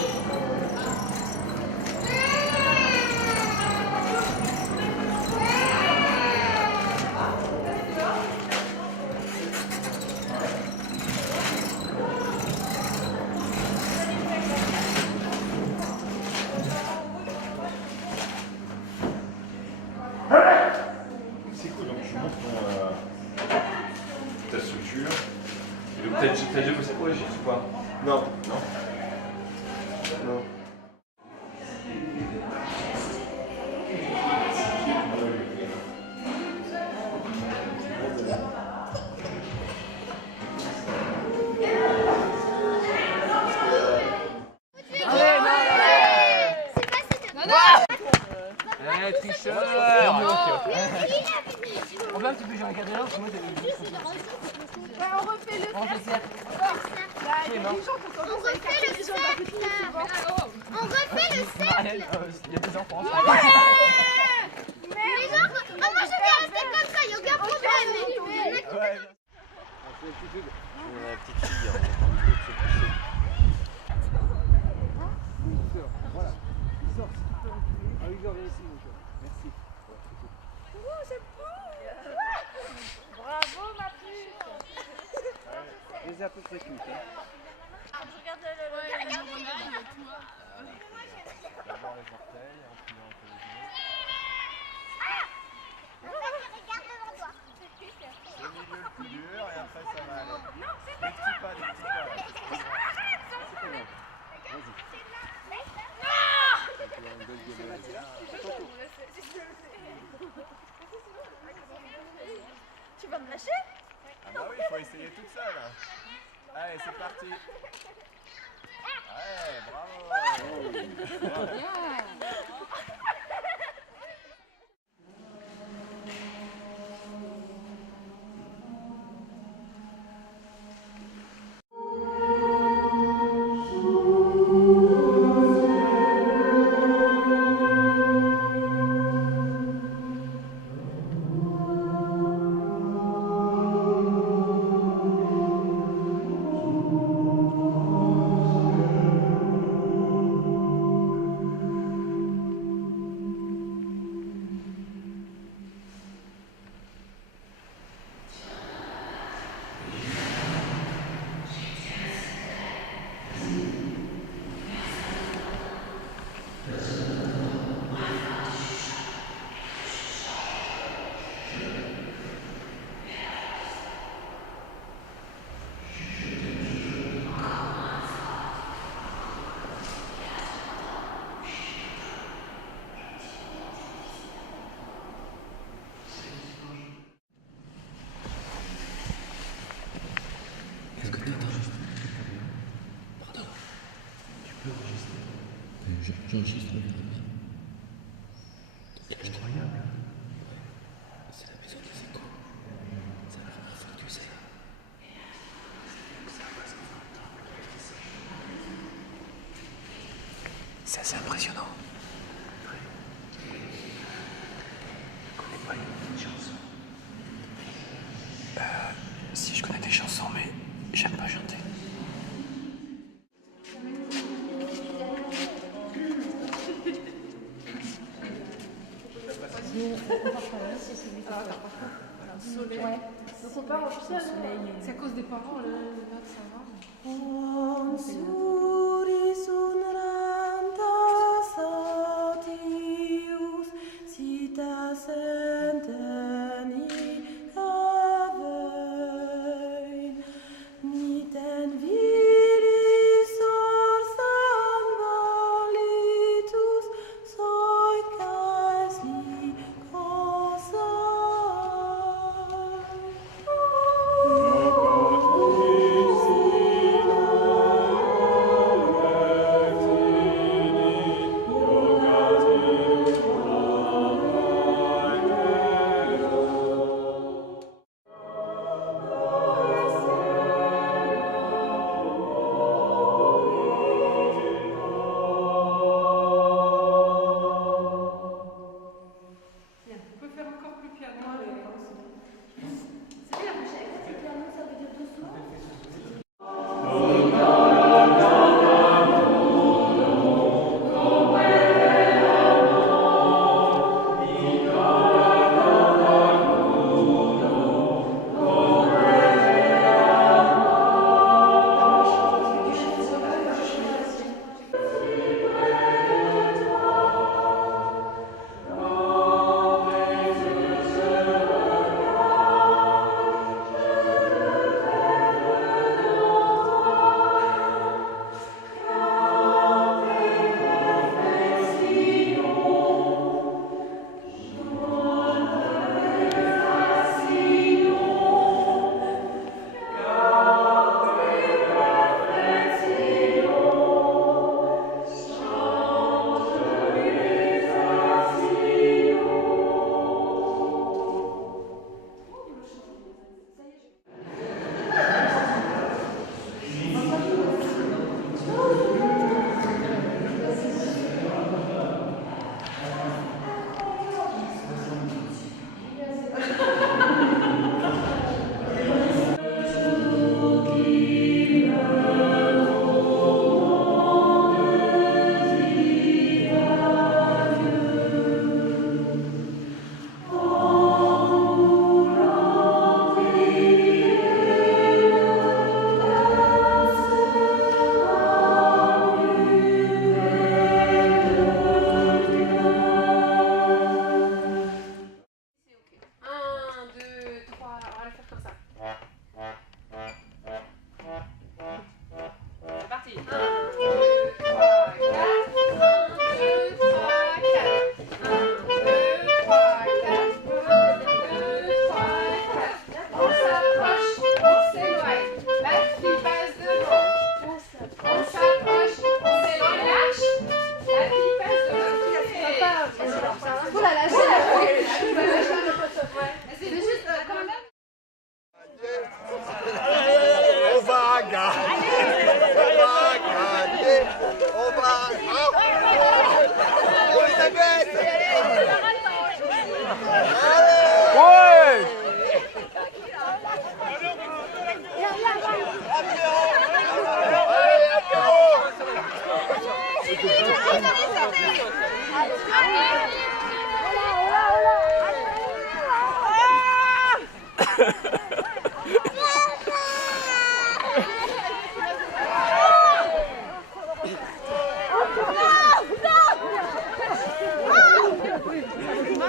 C'est cool, donc je montre ta structure. Et donc t'as déjà bossé pour les Gilles ou pas? Non. Non. Non. Tricheur! On va un petit peu, j'ai un cadre là, parce que moi j'avais On refait le cercle. On refait le cercle. On refait le cercle. Il y a des enfants. Mais les gens, moi je vais rester comme ça, il n'y a aucun problème. La petite fille, Voilà. Il sort. Ah oui, viens ici, mon chat. Merci. Oh, c'est beau. Bravo, ma puce. Les à peu près toutes. Je regarde le d'abord les orteils, en pliant un peu les genoux. Regarde devant toi. C'est le milieu le plus dur et après ça va aller. Non, c'est pas toi. Des petits pas. Arrête, c'est pas grave. Tu vas me lâcher? Ah bah oui, il faut essayer toute seule. Allez, c'est parti. Ouais, bravo. Bien. Qu'est-ce que t'attends? Pardon. Tu peux enregistrer. J'enregistre le bien. C'est incroyable. C'est la maison des échos. C'est la première fois que c'est là. C'est assez impressionnant. Je connais pas une chanson. Si je connais des chansons, mais j'aime pas chanter. Soleil. Ouais. Donc on part en soleil. C'est à cause des parents, là, ça va. Oh,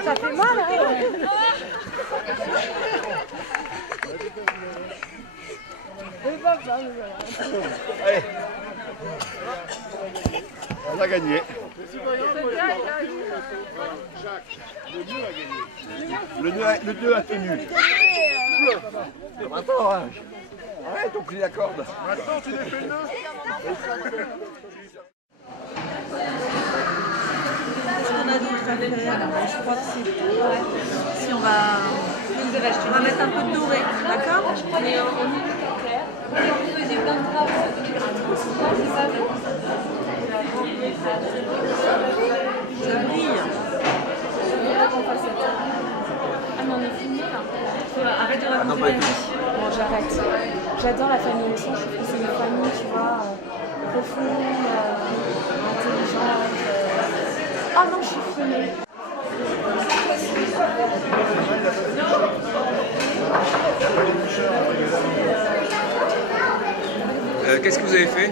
Ça fait mal, hein? Allez, on a gagné. Le 2 a tenu. Attends, hein. Arrête, on plie la corde. Maintenant, tu défais le 2. Qu'est-ce qu'on a d'autre à faire? Je crois que c'est tout. Si on va mettre un peu de doré, d'accord? Ça brille. Ah mais on est filmé là. Arrête de raconter la vie. Bon, j'arrête. J'adore la famille Lesson, je trouve que c'est une famille, tu vois, profonde, intelligente. Ah non, je suis freinée. Qu'est-ce que vous avez fait?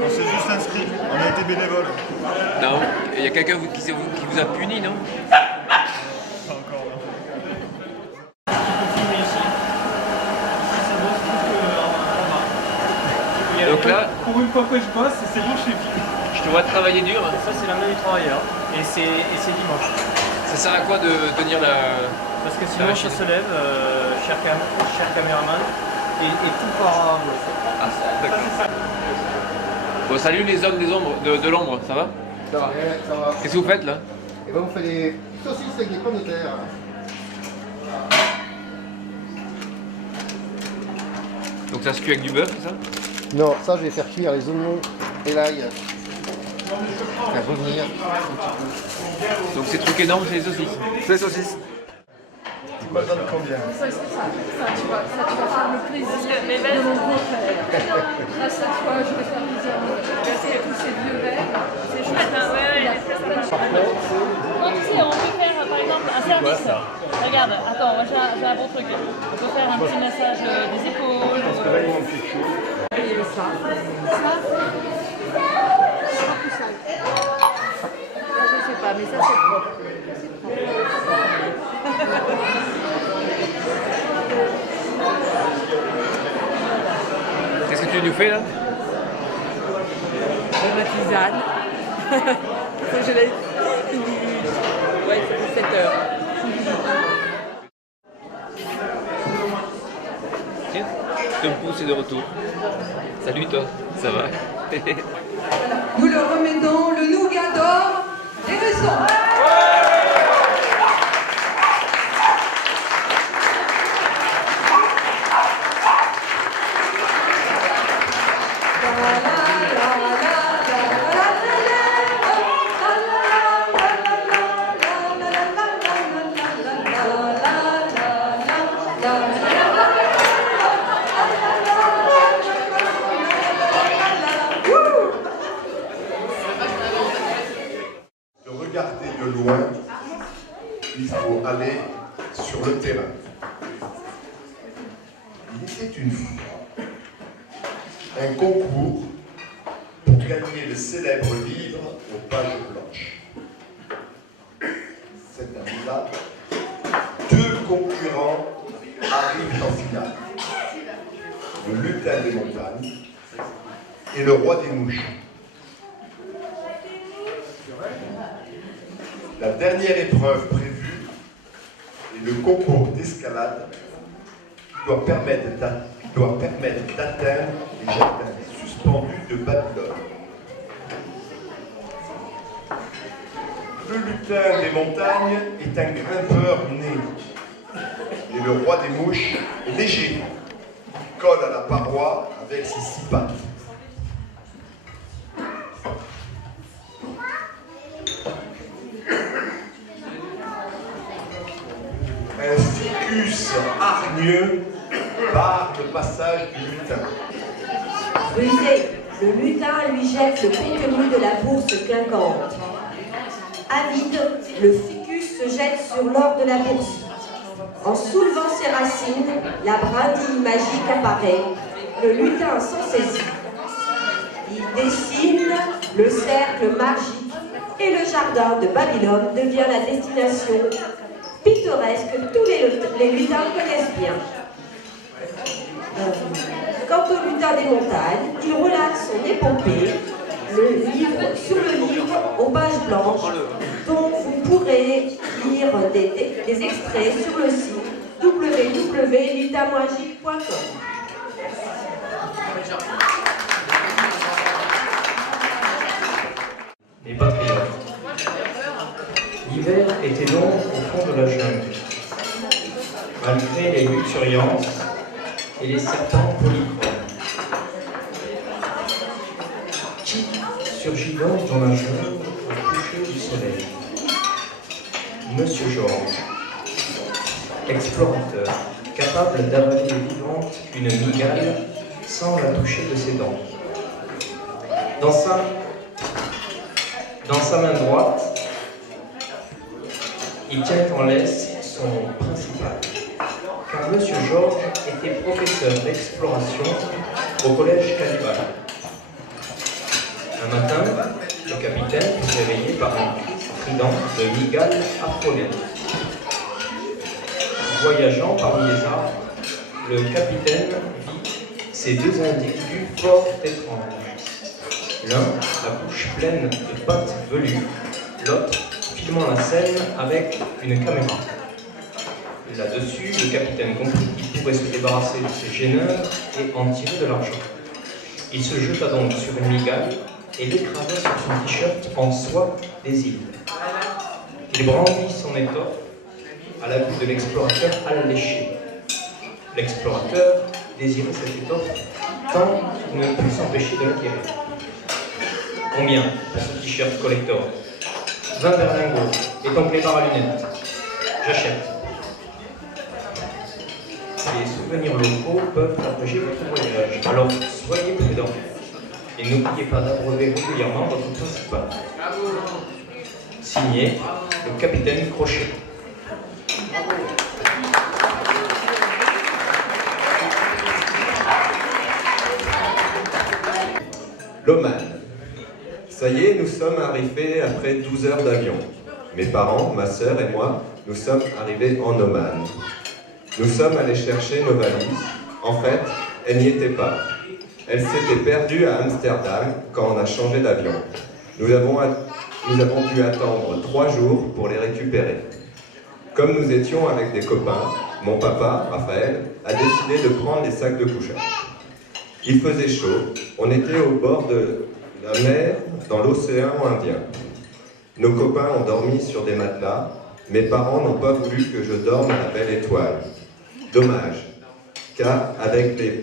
On s'est juste inscrit, on a été bénévole. Non, il y a quelqu'un qui vous a puni, non? Pas encore, non. Donc là, pour une fois que je bosse, c'est bon, je suis fini. je te vois travailler dur. Ça, c'est la main du travailleur. Et c'est dimanche. Ça sert à quoi de tenir la... Parce que sinon, ça se lève, cher caméraman, et tout part. Ah, d'accord. Bon, salut les hommes des ombres, de l'ombre, ça va? Ça va, ça va. Qu'est-ce que vous faites là? Et ben on fait des saucisses avec des pommes de terre. Donc ça se cuit avec du beurre, c'est ça? Non, ça je vais faire cuire les oignons et l'ail. Faire revenir. Donc c'est truc énorme, c'est les saucisses. C'est les saucisses. Tu me donnes combien? Ça, tu vas faire le plaisir de mon beau-frère. Grâce à toi, je vais faire plaisir à mon beau-frère. Tous ces vieux verres, c'est chouette, hein? Non, tu sais, on peut faire par exemple un service. Regarde, attends, moi j'ai un bon truc. On peut faire un petit massage des épaules. Parce que là, il manque quelque chose. Et ça, je sais pas, mais ça c'est propre. Qu'est-ce que tu nous fais là? De ma tisane. Je l'ai fini. Ouais, c'est 7 heures. Tiens, Tom Pouce est de retour. Salut toi, ça va? Nous leur remettons le nougat d'or des raisons. De regarder de loin, il faut aller sur le terrain. Il était une fois un concours pour gagner le célèbre livre aux pages blanches. Cette année-là, 2 concurrents arrivent en finale. Le lutin des montagnes et le roi des mouches. La dernière épreuve prévue est le concours d'escalade qui doit permettre d'atteindre les jardins suspendus de Babylone. Le lutin des montagnes est un grimpeur né. Et le roi des mouches est léger. Il colle à la paroi avec ses 6 pattes. Un ficus hargneux barre le passage du lutin. Rusé, le lutin lui jette le contenu de la bourse clinquante. Avide, le ficus se jette sur l'or de la bourse. En soulevant ses racines, la brindille magique apparaît. Le lutin s'en saisit. Il dessine le cercle magique et le jardin de Babylone devient la destination pittoresque que tous les lutins connaissent bien. Quant au lutin des montagnes, il relate son épopée, sur le livre aux pages blanches, dont vous pourrez lire des extraits sur le site www.lutinmagique.com. Les patriotes. L'hiver était long au fond de la jungle. Malgré les luxuriances et les serpents polychromes. Qui surgit donc dans la jungle au coucher du soleil? Monsieur Georges, explorateur, capable d'avaler vivante une migale sans la toucher de ses dents. Dans sa main droite, il tient en laisse son principal, car Monsieur Georges était professeur d'exploration au collège Cannibal. Un matin, le capitaine fut réveillé par un cri strident de migale affolée. Voyageant parmi les arbres, le capitaine vit ces 2 individus fort étranges. L'un, la bouche pleine de pattes velues, l'autre, filmant la scène avec une caméra. Là-dessus, le capitaine comprit qu'il pourrait se débarrasser de ses gêneurs et en tirer de l'argent. Il se jeta donc sur une migale et l'écrasa sur son t-shirt en soie des îles. Il brandit son étoffe à la vue de l'explorateur alléché. L'explorateur désirait cette étoffe tant qu'il ne put s'empêcher de l'acquérir. Combien pour ce t-shirt collector? 20 berlingots et ton clébard à lunettes. J'achète. Les souvenirs locaux peuvent abréger votre voyage, alors soyez prudents. Et n'oubliez pas d'abreuver régulièrement votre principal. Signé, le capitaine Crochet. L'Oman. Ça y est, nous sommes arrivés après 12 heures d'avion. Mes parents, ma sœur et moi, nous sommes arrivés en Oman. Nous sommes allés chercher nos valises. En fait, elles n'y étaient pas. Elles s'étaient perdues à Amsterdam quand on a changé d'avion. Nous avons dû attendre 3 jours pour les récupérer. Comme nous étions avec des copains, mon papa, Raphaël, a décidé de prendre les sacs de couchage. Il faisait chaud, on était au bord de la mer, dans l'océan Indien. Nos copains ont dormi sur des matelas, mes parents n'ont pas voulu que je dorme à la belle étoile. Dommage, car avec le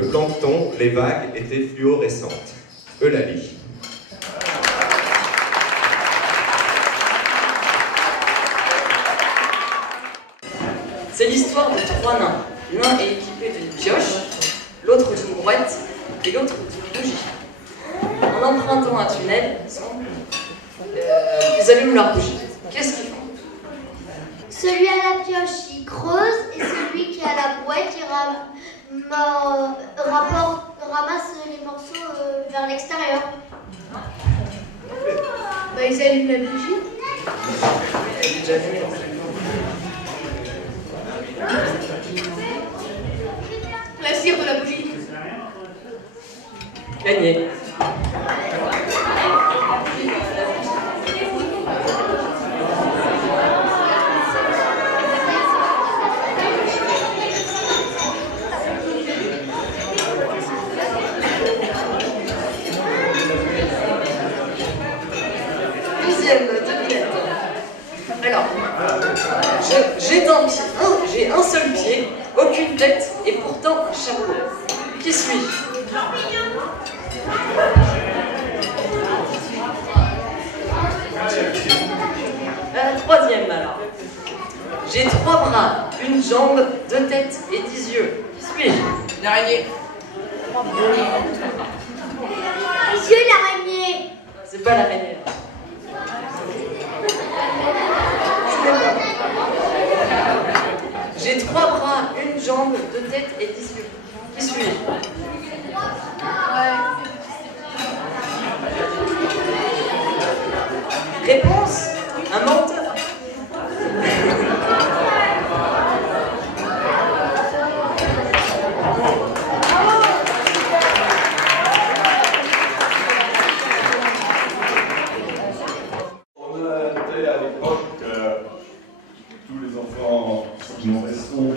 plancton, les vagues étaient fluorescentes. Eulalie. C'est l'histoire de 3 nains. L'un est équipé d'une pioche, l'autre d'une brouette et l'autre d'une bougie. En empruntant un tunnel, ils allument leur bougie. Qu'est-ce qu'ils font? Celui à la pioche, il creuse, et celui qui a la brouette, il ramasse les morceaux vers l'extérieur. Bah, ils allument la bougie. Elle est déjà allumée. La cire de Gagné. Deuxième devinette. Alors, j'ai un seul pied, aucune tête et pourtant un chapeau. Qui suis-je? Troisième alors. J'ai 3 bras, une jambe, 2 têtes et 10 yeux. Qui suis-je? L'araignée. Monsieur l'araignée. C'est pas l'araignée. J'ai 3 bras, une jambe, 2 têtes et 10 yeux. Qui suis-je? Réponse, un menteur. On était à l'époque, tous les enfants qui nous restons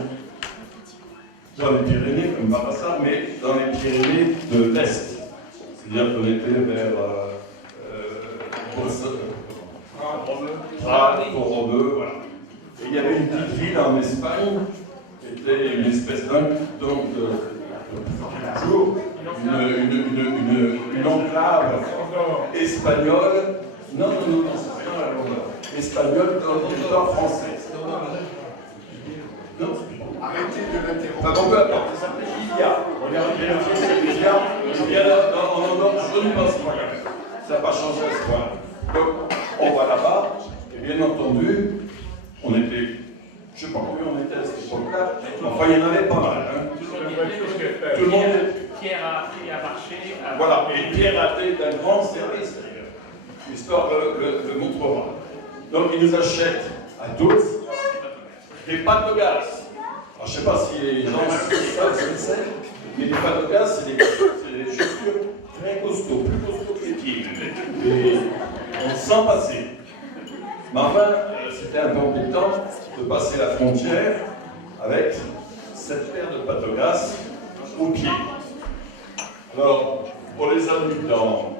dans les Pyrénées, comme par hasard, mais dans les Pyrénées de l'Est. C'est-à-dire qu'on était vers Port-Romeu, voilà. Et il y avait une petite ville en Espagne, qui était une espèce une enclave espagnole, non, c'est pas la longueur, espagnole dans le territoire français. Non, arrêtez de l'interrompre. Enfin, peu importe, ça s'appelait Ilia. On a vérifié c'est Ilia, il y a en Europe, je ne pense pas. Ça n'a pas changé à ce point. Donc, on va là-bas, et bien entendu, on était, je ne sais pas combien on était à cette époque-là, enfin il y en avait pas mal. Hein. Tout le monde. Pierre a appris à marcher. Voilà, et Pierre a été d'un grand service d'ailleurs. L'histoire le montrera. Donc il nous achète à tous des pâtes de gaz. Alors, je ne sais pas si les gens savent, mais des pâtes de gaz, c'est des chaussures très costauds, plus costauds que les pieds. Et on s'en passait. Mais enfin, c'était un peu embêtant de passer la frontière avec cette paire de pâtes de gaz au pied. Alors, on les a mis dans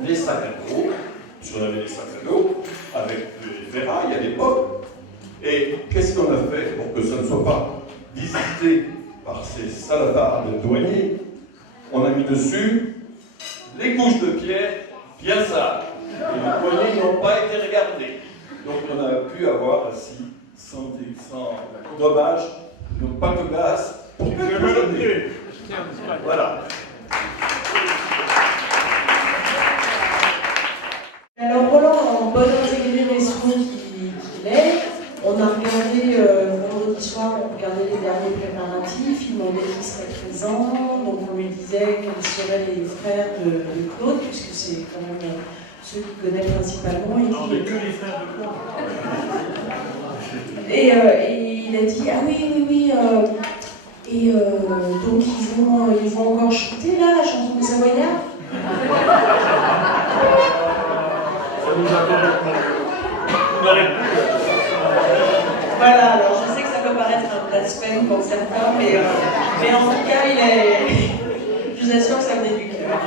des sacs à dos, si on avait des sacs à dos, avec des ferrailles à l'époque. Et qu'est-ce qu'on a fait pour que ça ne soit pas visité par ces salopards de douaniers? On a mis dessus les couches de pierre bien sales. Et les douaniers n'ont pas été regardés. Donc on a pu avoir ainsi, sans dommage, nos pâtes de gaz pour quelques années. Voilà. Alors Roland, en bon intégrisme qu'il est, on a regardé, vendredi soir, on regardait les derniers préparatifs, il demandait qui serait présent, donc on lui disait quels seraient les frères de Claude, puisque c'est quand même ceux qu'il connaît principalement. Non, mais que les frères de Claude. Et il a dit, ah oui, donc ils vont encore chanter là, la chanson des Savoyards. Ça nous a complètement. On aurait pu. Voilà, alors je sais que ça peut paraître un blasphème pour certains, mais en tout cas, je vous assure que ça venait du cœur.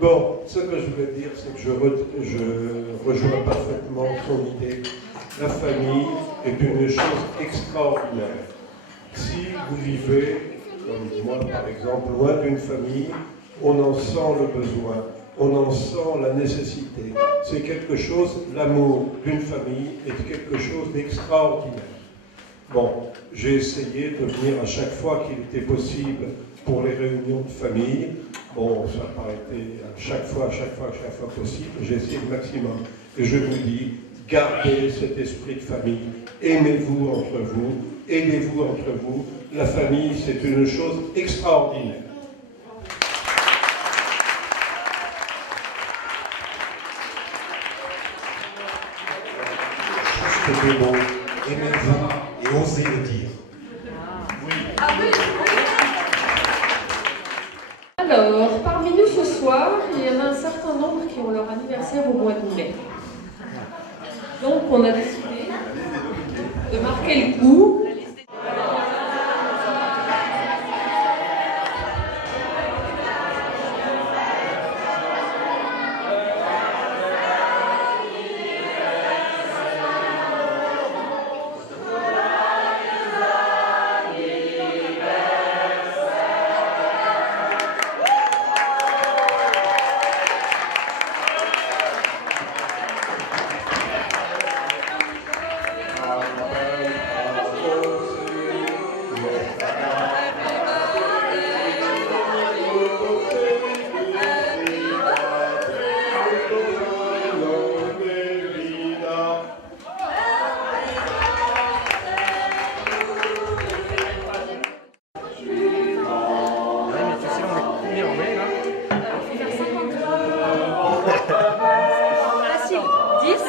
Bon, ce que je voulais dire, c'est que je rejoins parfaitement ton idée. La famille est une chose extraordinaire. Si vous vivez, comme moi par exemple, loin d'une famille, on en sent le besoin, on en sent la nécessité. C'est quelque chose, l'amour d'une famille est quelque chose d'extraordinaire. Bon, j'ai essayé de venir à chaque fois qu'il était possible pour les réunions de famille. Bon, ça n'a pas été à chaque fois possible. J'ai essayé le maximum. Et je vous dis, gardez cet esprit de famille. Aimez-vous entre vous, aidez-vous entre vous. La famille, c'est une chose extraordinaire. Juste des mots, aimez-vous et osez le dire. Alors, parmi nous ce soir, il y en a un certain nombre qui ont leur anniversaire au mois de mai. Donc, on a décidé de marquer le coup.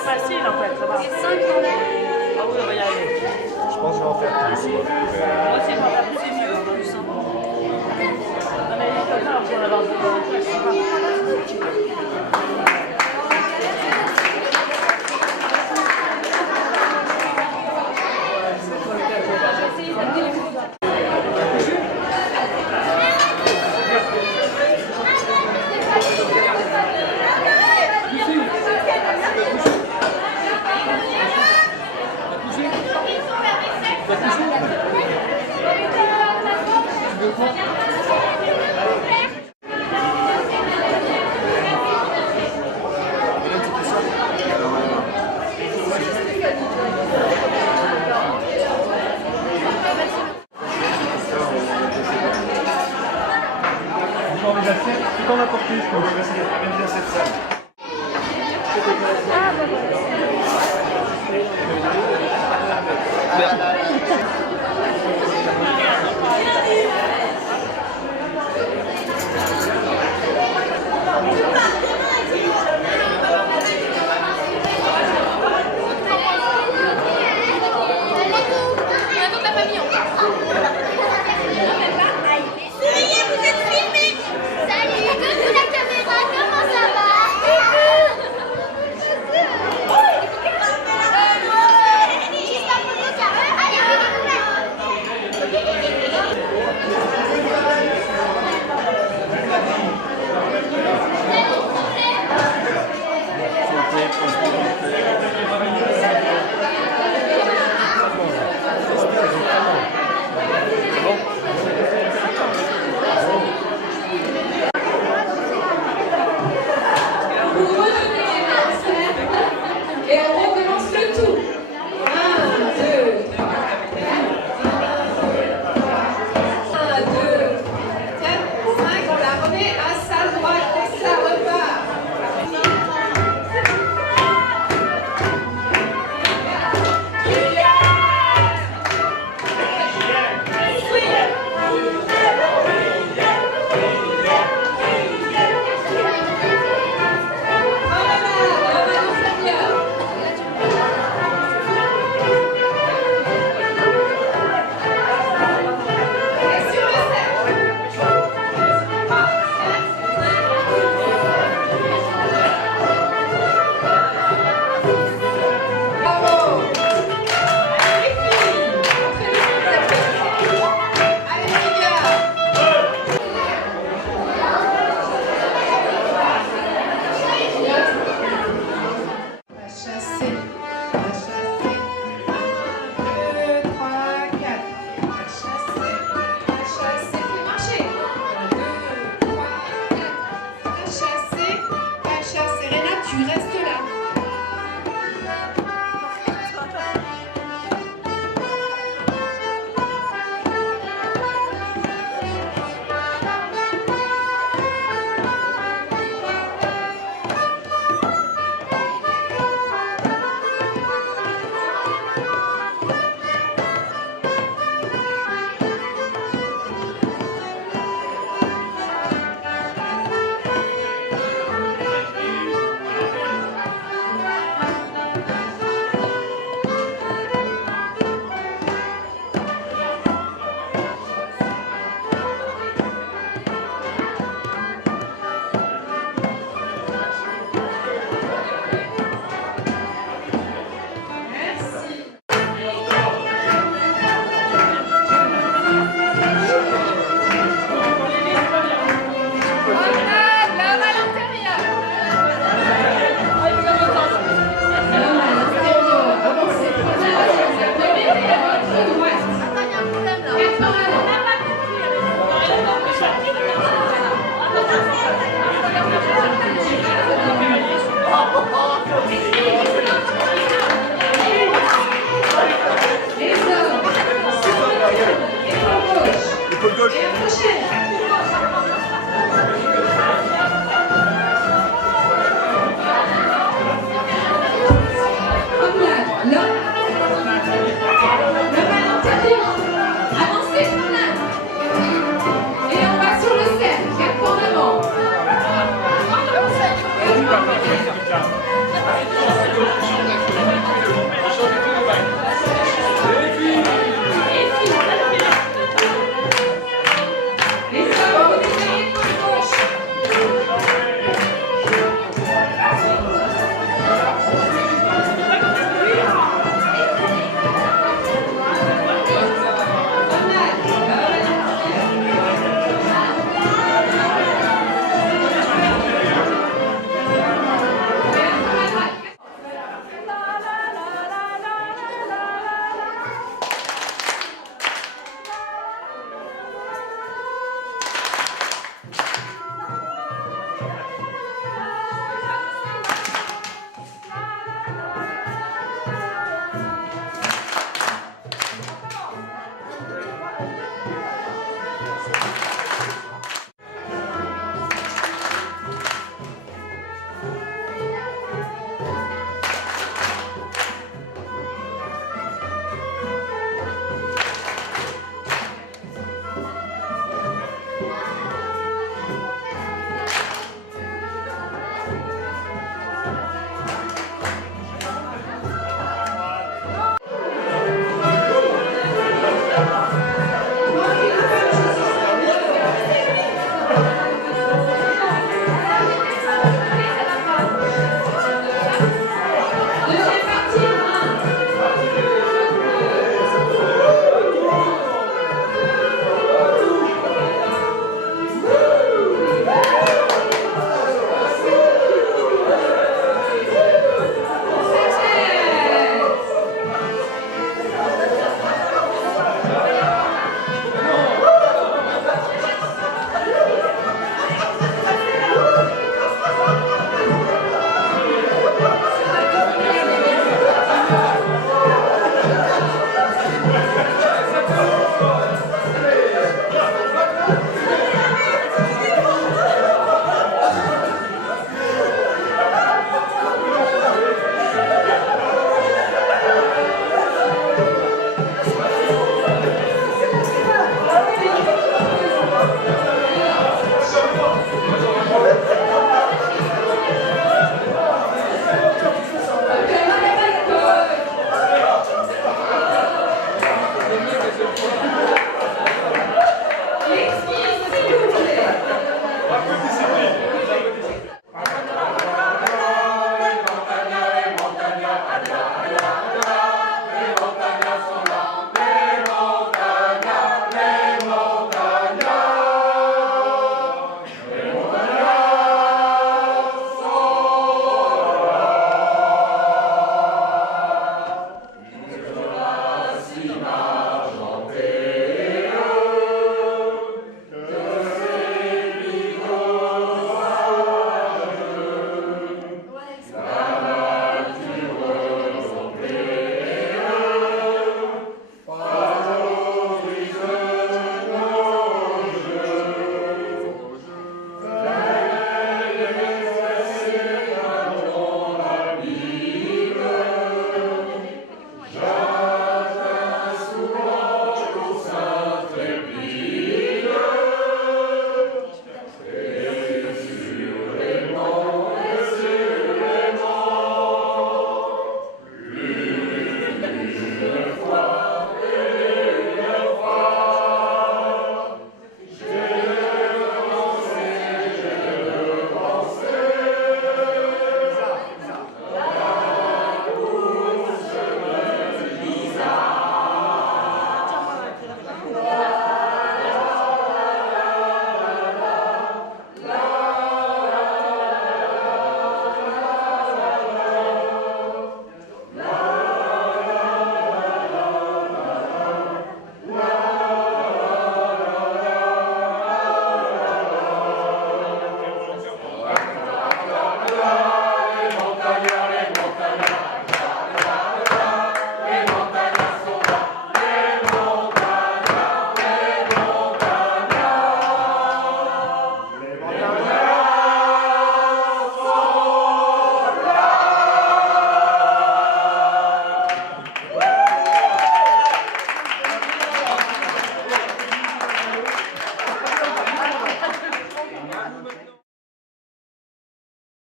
Facile en fait, ça va. Ah oui, on va y arriver. Je pense que je vais en faire plus. Moi aussi, je vais en faire plus, c'est mieux en plus. On a dit comme ça, on va avoir Tout en apporter, je peux essayer d'organiser cette salle. Ah, bah voilà.